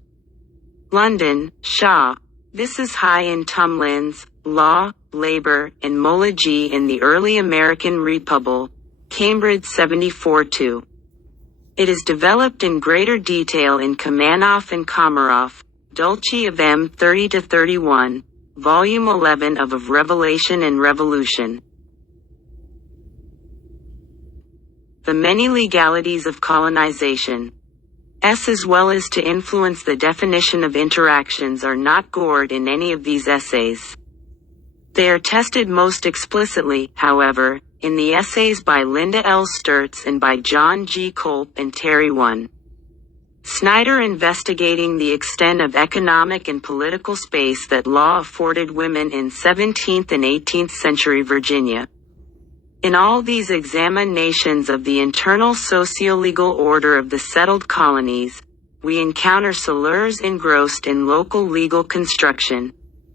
London, Shaw. This is high in Tumlin's, Law, Labor, and Mology in the Early American Republic, Cambridge 74-2. It is developed in greater detail in Kamanoff and Komaroff, Dulce of M. 30-31, Volume 11 of Revelation and Revolution. The Many Legalities of Colonization. As well as to influence the definition of interactions are not gored in any of these essays. They are tested most explicitly, however, in the essays by Linda L. Sturtz and by John G. Kolb and Terry 1. Snyder investigating the extent of economic and political space that law afforded women in 17th and 18th century Virginia. In all these examinations of the internal socio-legal order of the settled colonies, we encounter scholars engrossed in local legal construction,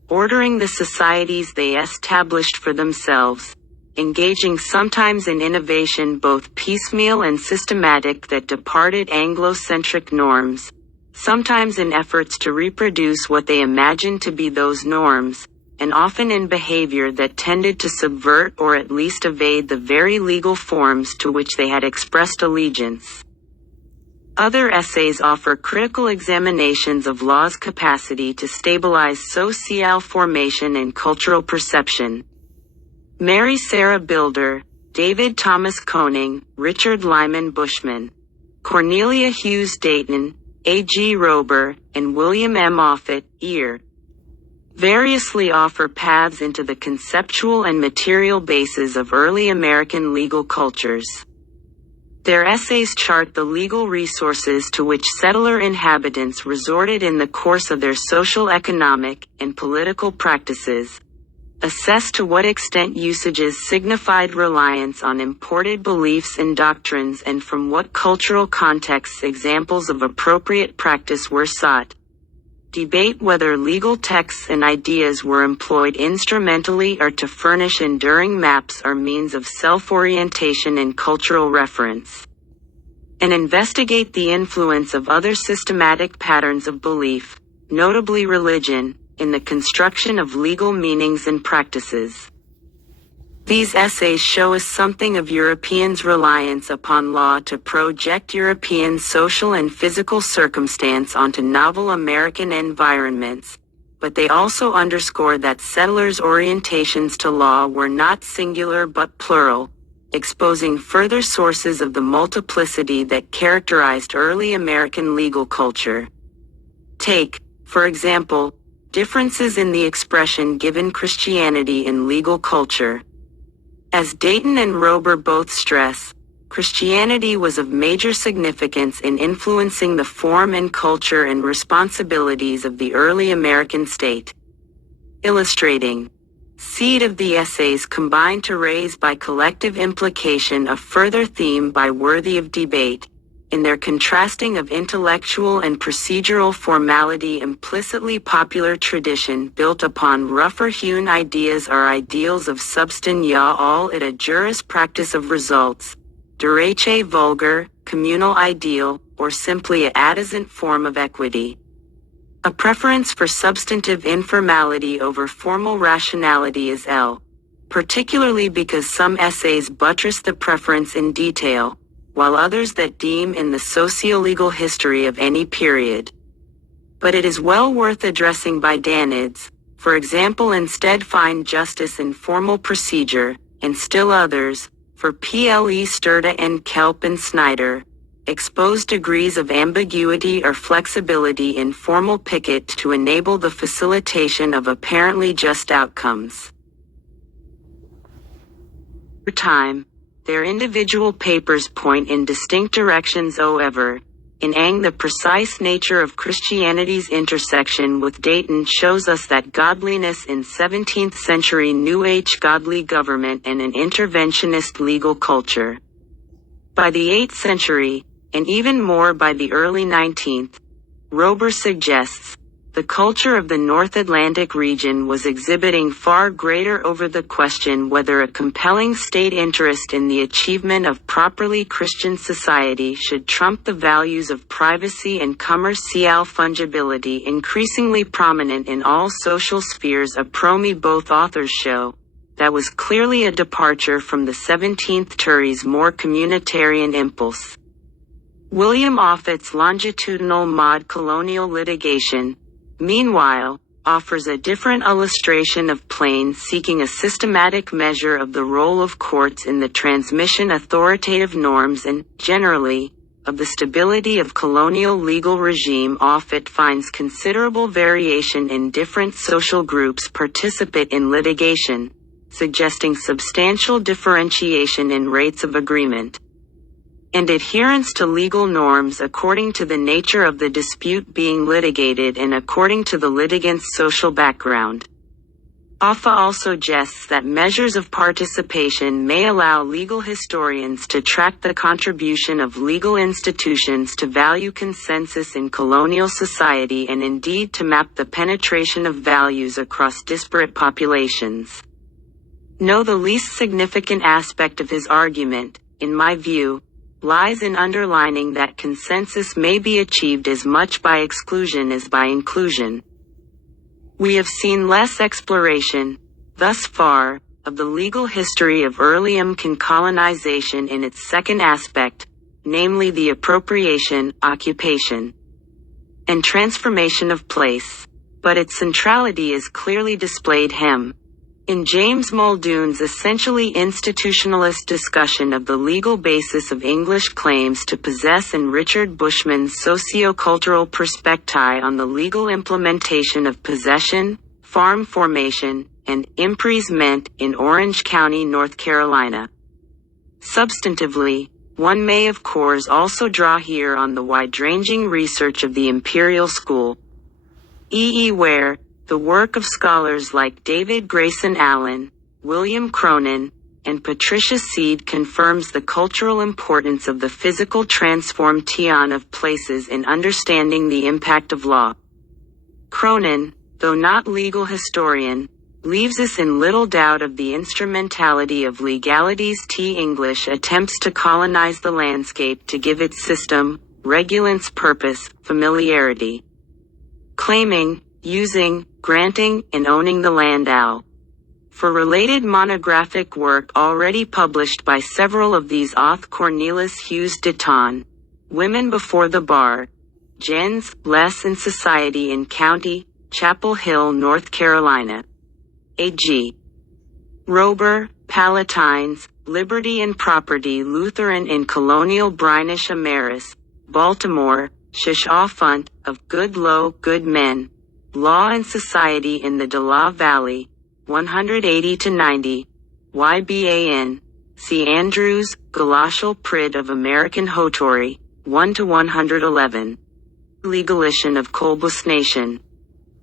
ordering the societies they established for themselves, engaging sometimes in innovation both piecemeal and systematic that departed Anglo-centric norms, sometimes in efforts to reproduce what they imagined to be those norms, and often in behavior that tended to subvert or at least evade the very legal forms to which they had expressed allegiance. Other essays offer critical examinations of law's capacity to stabilize social formation and cultural perception. Mary Sarah Bilder, David Thomas Koning, Richard Lyman Bushman, Cornelia Hughes Dayton, A. G. Rober, and William M. Offutt, Ear. Variously offer paths into the conceptual and material bases of early American legal cultures. Their essays chart the legal resources to which settler inhabitants resorted in the course of their social, economic, and political practices, assess to what extent usages signified reliance on imported beliefs and doctrines and from what cultural contexts examples of appropriate practice were sought, debate whether legal texts and ideas were employed instrumentally or to furnish enduring maps or means of self-orientation and cultural reference, and investigate the influence of other systematic patterns of belief, notably religion, in the construction of legal meanings and practices. These essays show us something of Europeans' reliance upon law to project European social and physical circumstance onto novel American environments, but they also underscore that settlers' orientations to law were not singular but plural, exposing further sources of the multiplicity that characterized early American legal culture. Take, for example, differences in the expression given Christianity in legal culture. As Dayton and Rober both stress, Christianity was of major significance in influencing the form and culture and responsibilities of the early American state. Illustrating. Seed of the essays combine to raise by collective implication a further theme by worthy of debate, in their contrasting of intellectual and procedural formality implicitly popular tradition built upon rougher-hewn ideas are ideals of substance all it a juris practice of results, durace vulgar, communal ideal, or simply a adjacent form of equity. A preference for substantive informality over formal rationality is particularly because some essays buttress the preference in detail, while others that deem in the socio-legal history of any period. But it is well worth addressing by Danids, for example instead find justice in formal procedure, and still others, for Ple Sturda and Kelp and Snyder, expose degrees of ambiguity or flexibility in formal picket to enable the facilitation of apparently just outcomes. Over time, their individual papers point in distinct directions however, in Ang the precise nature of Christianity's intersection with Dayton shows us that godliness in 17th century New Age godly government and an interventionist legal culture. By the 8th century, and even more by the early 19th, Rober suggests, the culture of the North Atlantic region was exhibiting far greater over the question whether a compelling state interest in the achievement of properly Christian society should trump the values of privacy and commercial fungibility increasingly prominent in all social spheres. A promi both authors show, that was clearly a departure from the 17th century's more communitarian impulse. William Offutt's longitudinal mod colonial litigation, meanwhile, offers a different illustration of Plains seeking a systematic measure of the role of courts in the transmission authoritative norms and, generally, of the stability of colonial legal regime. Offutt finds considerable variation in different social groups participate in litigation, suggesting substantial differentiation in rates of agreement and adherence to legal norms according to the nature of the dispute being litigated and according to the litigant's social background. Offa also suggests that measures of participation may allow legal historians to track the contribution of legal institutions to value consensus in colonial society and indeed to map the penetration of values across disparate populations. No, the least significant aspect of his argument, in my view, lies in underlining that consensus may be achieved as much by exclusion as by inclusion. We have seen less exploration, thus far, of the legal history of early American colonization in its second aspect, namely the appropriation, occupation, and transformation of place, but its centrality is clearly displayed in James Muldoon's essentially institutionalist discussion of the legal basis of English claims to possess and Richard Bushman's socio-cultural perspective on the legal implementation of possession, farm formation, and imprisonment in Orange County, North Carolina. Substantively, one may of course also draw here on the wide-ranging research of the Imperial School, where the work of scholars like David Grayson Allen, William Cronin, and Patricia Seed confirms the cultural importance of the physical transformation of places in understanding the impact of law. Cronin, though not legal historian, leaves us in little doubt of the instrumentality of Legalities. English attempts to colonize the landscape to give its system, regulants purpose, familiarity. Claiming, using, granting, and owning the land for related monographic work already published by several of these authors Cornelis Hughes Ditton, Women Before the Bar, Gens, Less in Society in County, Chapel Hill, North Carolina. A.G. Rober, Palatines, Liberty and Property Lutheran in Colonial Brinish Ameris, Baltimore, Shishaw Fund, of Good Low, Good Men, Law and Society in the Dela Valley, 180 to 90, YBAN, C. Andrews, Galashal Prid of American Hotori, 1 to 111. Legalition of Colbus Nation.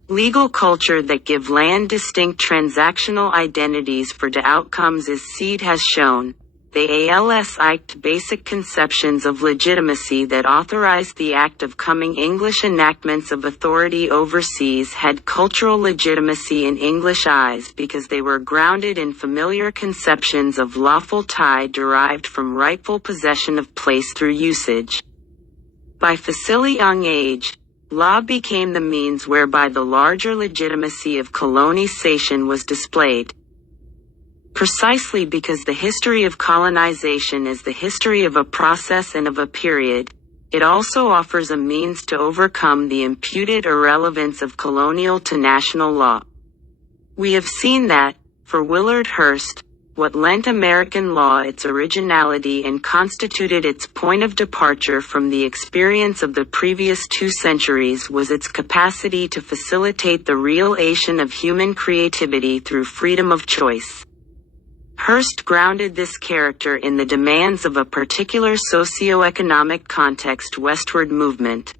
Legal culture that give land distinct transactional identities for the outcomes as Seed has shown. The ALS iked basic conceptions of legitimacy that authorized the act of coming English enactments of authority overseas had cultural legitimacy in English eyes because they were grounded in familiar conceptions of lawful tie derived from rightful possession of place through usage. By facile young age, law became the means whereby the larger legitimacy of colonization was displayed. Precisely because the history of colonization is the history of a process and of a period, it also offers a means to overcome the imputed irrelevance of colonial to national law. We have seen that, for Willard Hearst, what lent American law its originality and constituted its point of departure from the experience of the previous 2 centuries was its capacity to facilitate the realization of human creativity through freedom of choice. Hearst grounded this character in the demands of a particular socio-economic context westward movement.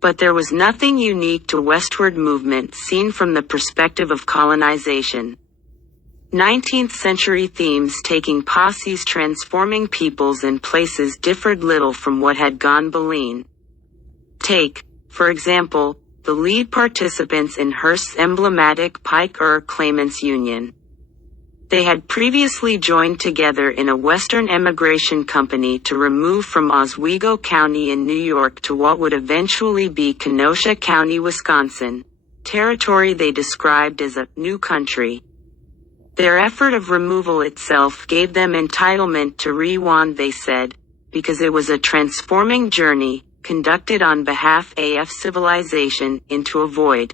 But there was nothing unique to westward movement seen from the perspective of colonization. 19th century themes taking posses transforming peoples and places differed little from what had gone Boleyn. Take, for example, the lead participants in Hearst's emblematic Pike-Ur Claimants Union. They had previously joined together in a Western emigration company to remove from Oswego County in New York to what would eventually be Kenosha County, Wisconsin, territory they described as a new country. Their effort of removal itself gave them entitlement to rewind, they said, because it was a transforming journey, conducted on behalf of civilization, into a void.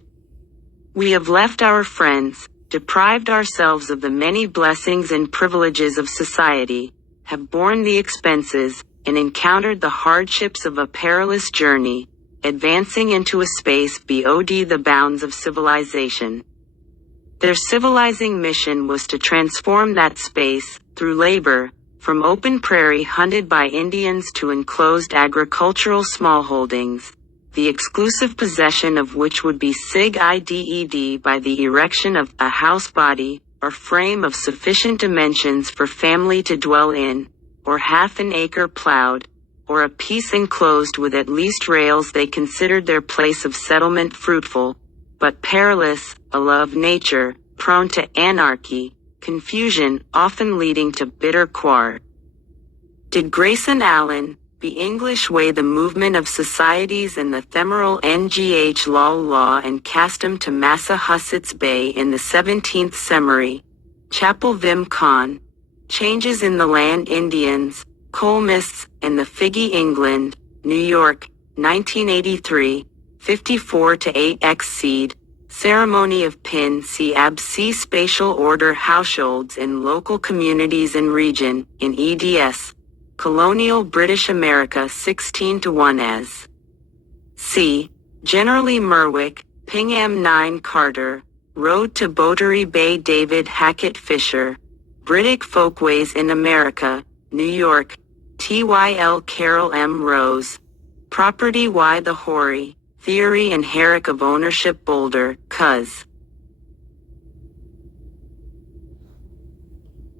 We have left our friends, deprived ourselves of the many blessings and privileges of society, have borne the expenses, and encountered the hardships of a perilous journey, advancing into a space beyond the bounds of civilization. Their civilizing mission was to transform that space, through labor, from open prairie hunted by Indians to enclosed agricultural smallholdings, the exclusive possession of which would be sig-ided by the erection of a house body, or frame of sufficient dimensions for family to dwell in, or half an acre plowed, or a piece enclosed with at least rails. They considered their place of settlement fruitful, but perilous, a law of nature, prone to anarchy, confusion, often leading to bitter quarrel. Did Grayson Allen, the English way the movement of societies and the ephemeral ngh law and custom to Massachusetts Bay in the 17th century, Chapel Vim Khan, changes in the land Indians, coal mists, and the Figgy England, New York, 1983, 54 to 8x seed, ceremony of Pin C ab C spatial order households in local communities and region, in eds. Colonial British America 16 to 1 as. C. Generally Merwick, Pingham 9 Carter, Road to Botany Bay David Hackett Fisher, British Folkways in America, New York, Tyl Carroll M. Rose, Property Y. The Hoary, Theory and Herrick of Ownership Boulder, Cuz.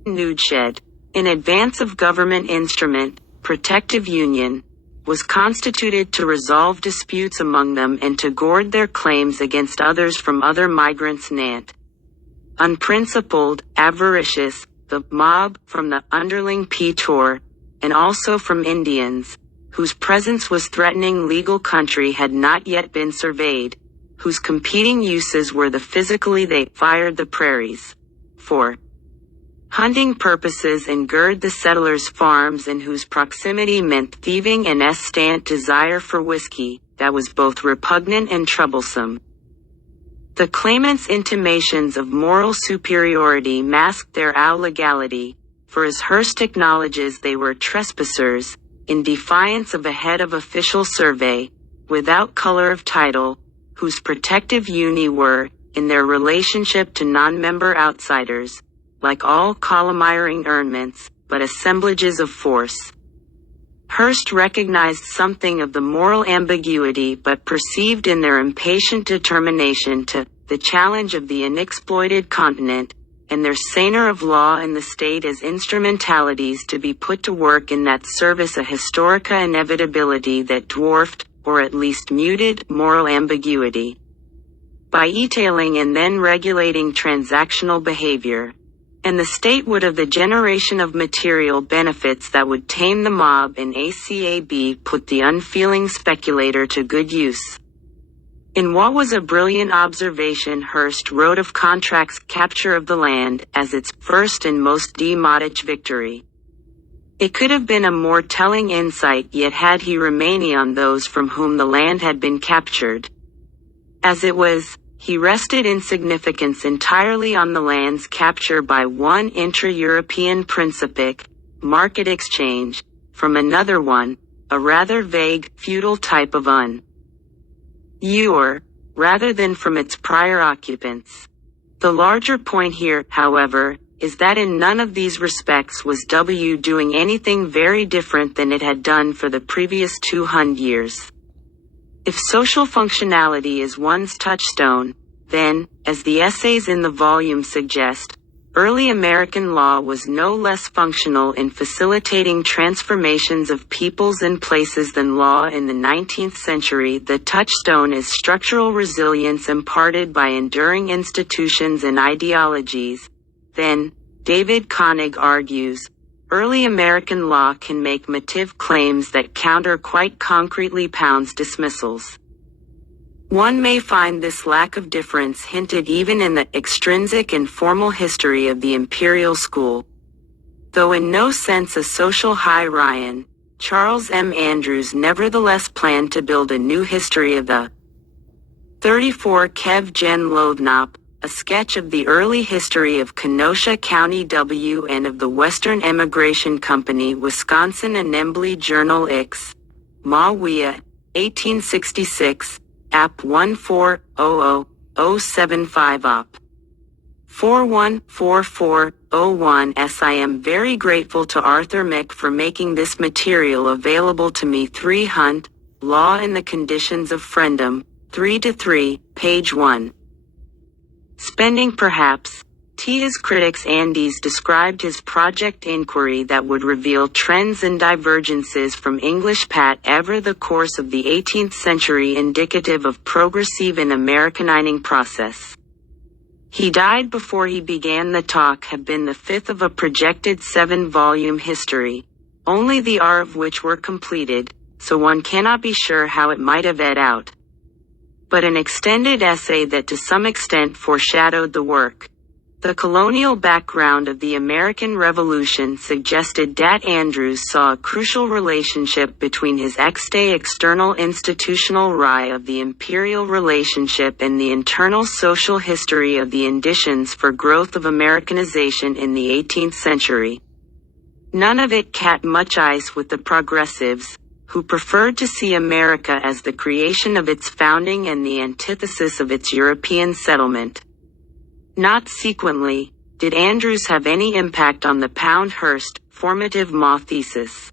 Newshed. In advance of government instrument, protective union, was constituted to resolve disputes among them and to guard their claims against others from other migrants nant. Unprincipled, avaricious, the mob from the underling P-Tour, and also from Indians, whose presence was threatening legal country had not yet been surveyed, whose competing uses were the physically they fired the prairies. 4. Hunting purposes and gird the settlers' farms and whose proximity meant thieving and estant desire for whiskey, that was both repugnant and troublesome. The claimants' intimations of moral superiority masked their illegality, for as Hearst acknowledges they were trespassers, in defiance of a head of official survey, without color of title, whose protective uni were, in their relationship to non-member outsiders, like all colonial governments, but assemblages of force. Hearst recognized something of the moral ambiguity but perceived in their impatient determination to the challenge of the unexploited continent, and their saner of law and the state as instrumentalities to be put to work in that service a historica inevitability that dwarfed, or at least muted, moral ambiguity. By detailing and then regulating transactional behavior, and the state would have the generation of material benefits that would tame the mob and ACAB put the unfeeling speculator to good use. In what was a brilliant observation, Hearst wrote of Contract's capture of the land as its first and most dramatic victory. It could have been a more telling insight, yet had he remained on those from whom the land had been captured. As it was, he rested in significance entirely on the land's capture by one intra-European principic, market exchange, from another one, a rather vague, feudal type of rather than from its prior occupants. The larger point here, however, is that in none of these respects was W doing anything very different than it had done for the previous 200 years. If social functionality is one's touchstone, then, as the essays in the volume suggest, early American law was no less functional in facilitating transformations of peoples and places than law in the 19th century. The touchstone is structural resilience imparted by enduring institutions and ideologies. Then, David Koenig argues, early American law can make motive claims that counter quite concretely Pound's dismissals. One may find this lack of difference hinted even in the extrinsic and formal history of the imperial school. Though in no sense a social hierarchy, Charles M. Andrews nevertheless planned to build a new history of the 34 Kev Gen Lothnop, a sketch of the early history of Kenosha County W and of the Western Emigration Company, Wisconsin Assembly Journal Ix. Mawia, 1866, App 1400075 Op. 414401 S. I am very grateful to Arthur Mick for making this material available to me. 3 Hunt, Law and the Conditions of Friendom, 3-3, page 1. Spending perhaps, His critics Andes described his project inquiry that would reveal trends and divergences from English Pat over the course of the 18th century indicative of progressive and Americanizing process. He died before he began the talk have been the fifth of a projected 7-volume history, only the R of which were completed, so one cannot be sure how it might have ed out. But an extended essay that to some extent foreshadowed the work. The colonial background of the American Revolution suggested that Andrews saw a crucial relationship between his ex-day external institutional rise of the imperial relationship and the internal social history of the conditions for growth of Americanization in the 18th century. None of it cat much ice with the progressives, who preferred to see America as the creation of its founding and the antithesis of its European settlement. Not sequently, did Andrews have any impact on the Pound-Hearst, formative Maw thesis.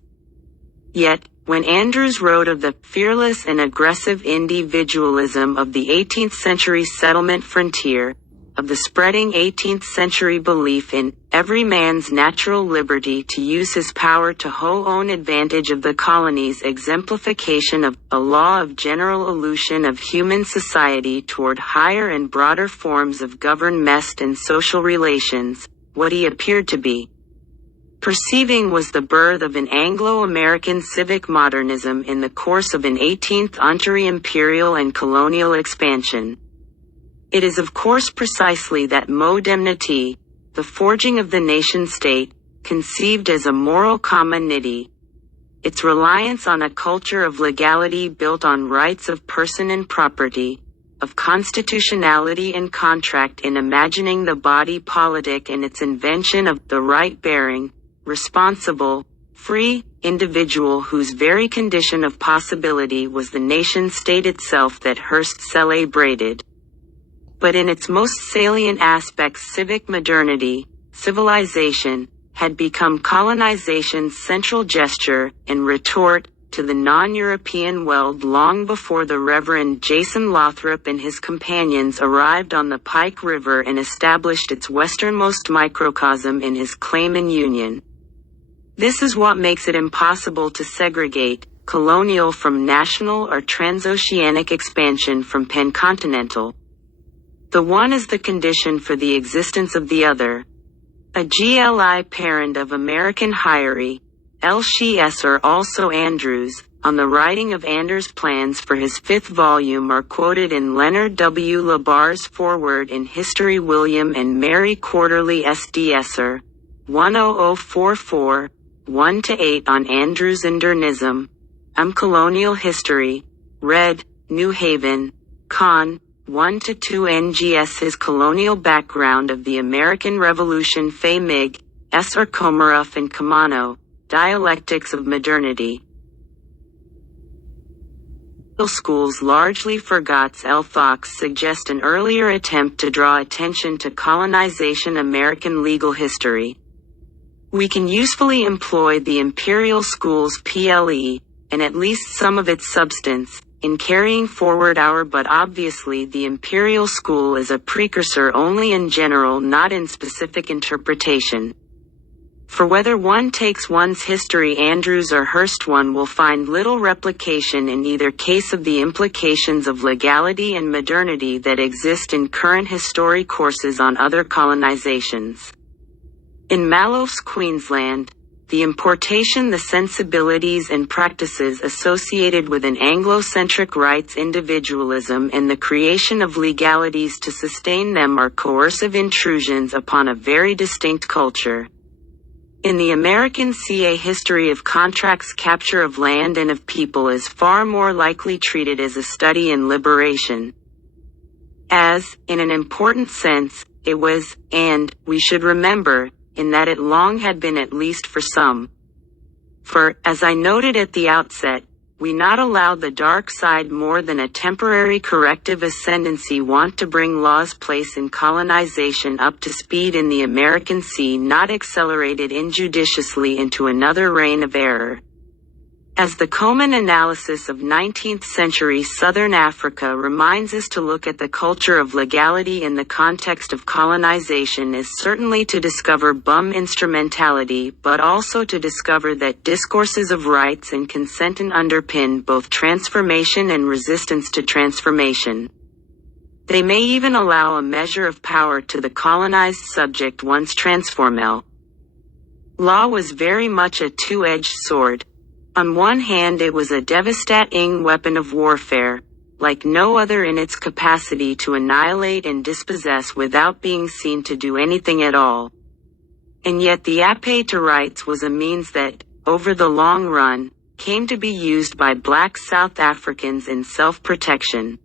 Yet, when Andrews wrote of the fearless and aggressive individualism of the 18th century settlement frontier, of the spreading 18th century belief in every man's natural liberty to use his power to own advantage of the colony's exemplification of a law of general evolution of human society toward higher and broader forms of government and social relations, what he appeared to be perceiving was the birth of an Anglo-American civic modernism in the course of an 18th century imperial and colonial expansion. It is of course precisely that modernity, the forging of the nation-state, conceived as a moral commonality, its reliance on a culture of legality built on rights of person and property, of constitutionality and contract in imagining the body politic and its invention of the right bearing, responsible, free, individual whose very condition of possibility was the nation-state itself that Hearst celebrated. But in its most salient aspects, civic modernity, civilization, had become colonization's central gesture and retort to the non-European world long before the Reverend Jason Lothrop and his companions arrived on the Pike River and established its westernmost microcosm in his claim and union. This is what makes it impossible to segregate colonial from national or transoceanic expansion from pancontinental. The one is the condition for the existence of the other. A GLI parent of American Hierarchy, L. Esser also Andrews, on the writing of Anders' plans for his 5th volume are quoted in Leonard W. LaBarre's foreword in History. William and Mary Quarterly S.D. Esser, 10044, 1-8 on Andrews and Dernism, Colonial History, Red, New Haven, Con. 1-2 NGS. His colonial background of the American Revolution. Fay Mig, Esser Komarov and Kamano, Dialectics of Modernity. Schools largely forgots L. Fox suggest an earlier attempt to draw attention to colonization American legal history. We can usefully employ the imperial school's PLE, and at least some of its substance, in carrying forward our, but obviously the imperial school is a precursor only in general, not in specific interpretation. For whether one takes one's history Andrews or Hearst, one will find little replication in either case of the implications of legality and modernity that exist in current history courses on other colonizations. In Maloof's Queensland, the importation, the sensibilities and practices associated with an Anglo-centric rights individualism and the creation of legalities to sustain them are coercive intrusions upon a very distinct culture. In the American CA history of contracts, capture of land and of people is far more likely treated as a study in liberation. As, in an important sense, it was, and, we should remember, in that it long had been at least for some. For, as I noted at the outset, we not allow the dark side more than a temporary corrective ascendancy want to bring law's place in colonization up to speed in the American sea, not accelerated injudiciously into another reign of error. As the Coman analysis of 19th century Southern Africa reminds us, to look at the culture of legality in the context of colonization is certainly to discover bum instrumentality, but also to discover that discourses of rights and consent underpin both transformation and resistance to transformation. They may even allow a measure of power to the colonized subject once transformel. Law was very much a two-edged sword. On one hand, it was a devastating weapon of warfare, like no other in its capacity to annihilate and dispossess without being seen to do anything at all. And yet the appay to rights was a means that, over the long run, came to be used by black South Africans in self-protection.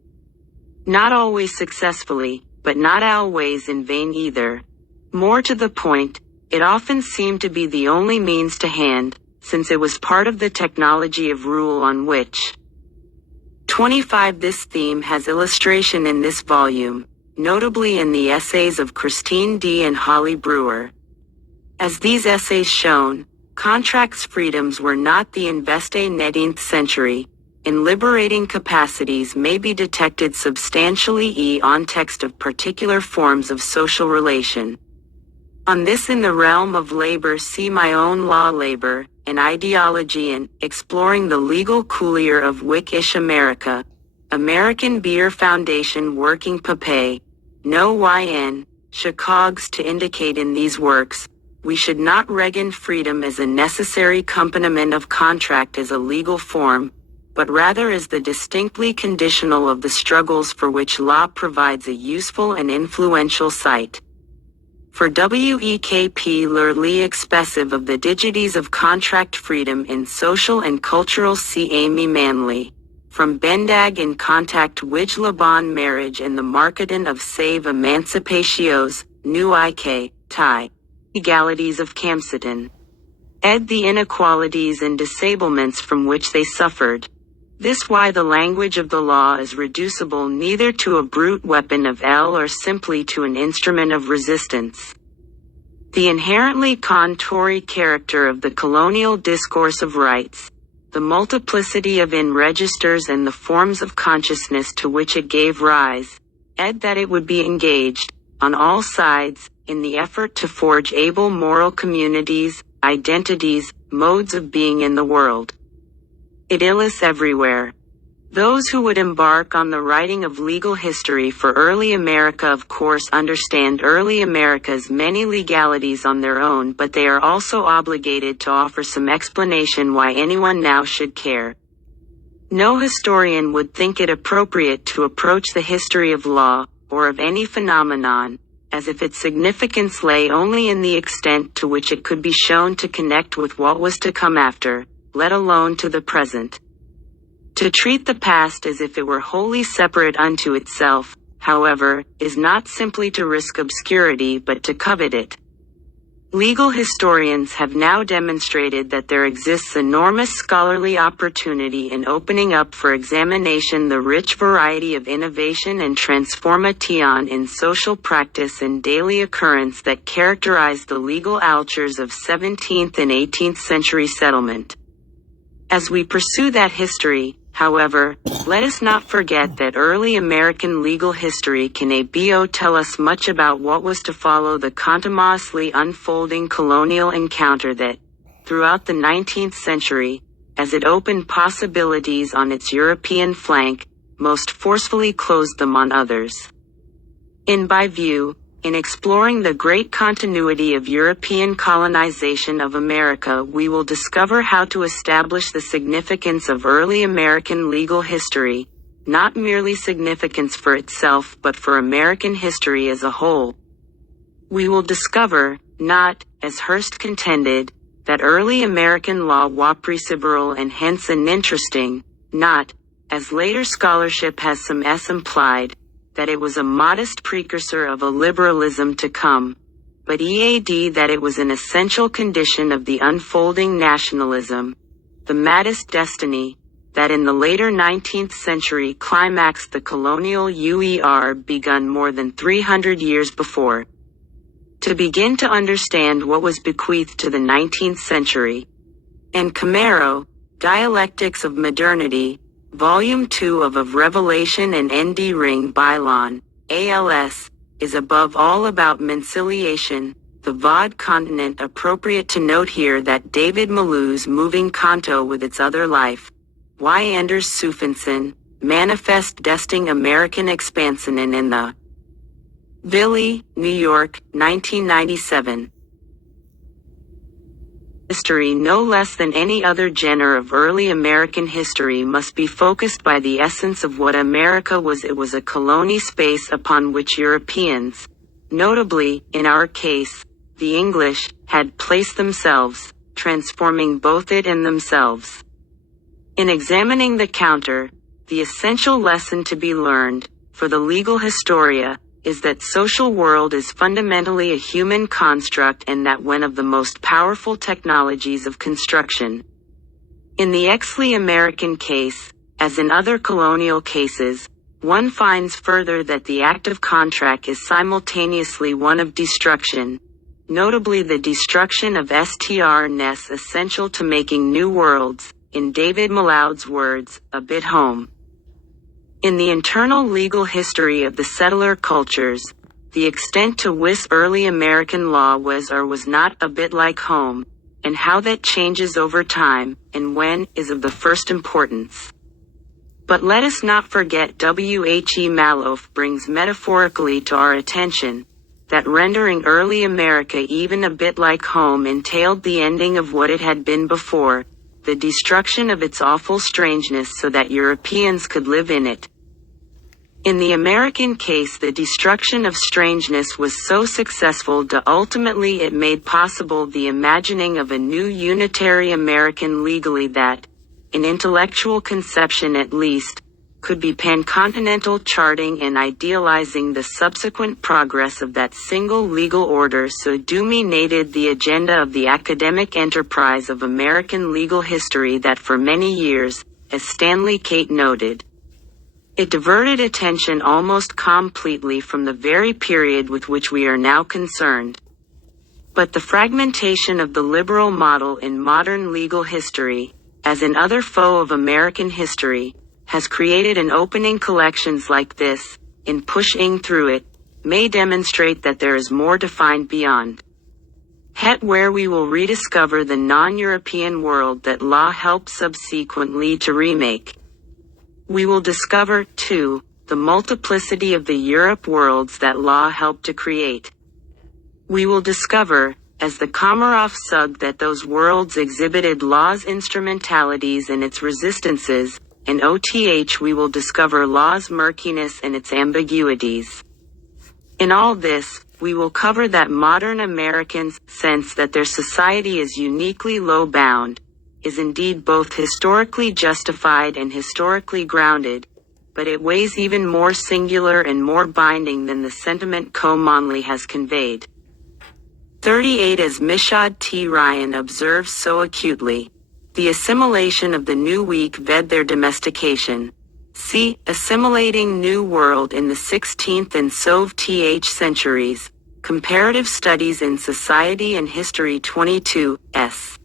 Not always successfully, but not always in vain either. More to the point, it often seemed to be the only means to hand, since it was part of the technology of rule on which 25. This theme has illustration in this volume, notably in the essays of Christine D. and Holly Brewer. As these essays shown, contracts freedoms were not the investe 19th century, in liberating capacities may be detected substantially on text of particular forms of social relation. On this, in the realm of labor, see my own law, labor, and ideology, and exploring the legal coulier of Wick-ish America, American Beer Foundation working pape, no YN, Chicago's to indicate in these works, we should not regard freedom as a necessary accompaniment of contract as a legal form, but rather as the distinctly conditional of the struggles for which law provides a useful and influential site. For WEKP Lurley expressive of the dignities of contract freedom in social and cultural, see Amy Manley. From Bendag in Contact Widge Laban Marriage and the Marketing of Save Emancipatios, New IK, Thai. Legalities of Camsiton. ed. the inequalities and disablements from which they suffered. This why the language of the law is reducible neither to a brute weapon of L or simply to an instrument of resistance. The inherently contour character of the colonial discourse of rights, the multiplicity of registers and the forms of consciousness to which it gave rise, ed. that it would be engaged, on all sides, in the effort to forge able moral communities, identities, modes of being in the world. It illis everywhere. Those who would embark on the writing of legal history for early America of course understand early America's many legalities on their own, but they are also obligated to offer some explanation why anyone now should care. No historian would think it appropriate to approach the history of law, or of any phenomenon, as if its significance lay only in the extent to which it could be shown to connect with what was to come after, let alone to the present. To treat the past as if it were wholly separate unto itself, however, is not simply to risk obscurity but to covet it. Legal historians have now demonstrated that there exists enormous scholarly opportunity in opening up for examination the rich variety of innovation and transformation in social practice and daily occurrence that characterize the legal cultures of 17th and 18th century settlement. As we pursue that history, however, let us not forget that early American legal history can tell us much about what was to follow the continuously unfolding colonial encounter that, throughout the 19th century, as it opened possibilities on its European flank, most forcefully closed them on others. In exploring the great continuity of European colonization of America, we will discover how to establish the significance of early American legal history, not merely significance for itself but for American history as a whole. We will discover, not, as Hearst contended, that early American law was perceptible and hence uninteresting, not, as later scholarship has some implied, that it was a modest precursor of a liberalism to come, but that it was an essential condition of the unfolding nationalism, the maddest destiny, that in the later 19th century climaxed the colonial begun more than 300 years before. To begin to understand what was bequeathed to the 19th century, and Camero, Dialectics of Modernity, Volume 2 of Revelation and N.D. Ring Bylon, ALS, is above all about conciliation, the Vod continent. Appropriate to note here that David Malou's moving canto with its other life, Y. Anders Sufensen, Manifest Desting American Expansionen in the Billy, New York, 1997. History, no less than any other genre of early American history, must be focused by the essence of what America was. It was a colony space upon which Europeans, notably, in our case, the English, had placed themselves, transforming both it and themselves. In examining the counter, the essential lesson to be learned, for the legal historia, is that social world is fundamentally a human construct and that one of the most powerful technologies of construction. In the early American case, as in other colonial cases, one finds further that the act of contract is simultaneously one of destruction, notably the destruction of strness essential to making new worlds, in David Malou's words, a bit home. In the internal legal history of the settler cultures, the extent to which early American law was or was not a bit like home, and how that changes over time, and when, is of the first importance. But let us not forget W.H.E. Malouf brings metaphorically to our attention, that rendering early America even a bit like home entailed the ending of what it had been before, the destruction of its awful strangeness so that Europeans could live in it. In the American case, the destruction of strangeness was so successful that ultimately it made possible the imagining of a new unitary American legally that, in intellectual conception at least, could be pancontinental charting and idealizing the subsequent progress of that single legal order so dominated the agenda of the academic enterprise of American legal history that for many years, as Stanley Cate noted, it diverted attention almost completely from the very period with which we are now concerned. But the fragmentation of the liberal model in modern legal history, as in other foe of American history, has created an opening collections like this, in pushing through it, may demonstrate that there is more to find beyond. Het where we will rediscover the non-European world that law helped subsequently to remake. We will discover, too, the multiplicity of the Europe worlds that law helped to create. We will discover, as the Komarov sug that those worlds exhibited law's instrumentalities and its resistances, and we will discover law's murkiness and its ambiguities. In all this, we will cover that modern Americans' sense that their society is uniquely low-bound, is indeed both historically justified and historically grounded, but it weighs even more singular and more binding than the sentiment commonly has conveyed. 38 As Mishad T. Ryan observes so acutely, the assimilation of the new week ved their domestication. See, Assimilating New World in the 16th and SOV-th centuries, Comparative Studies in Society and History 22, S.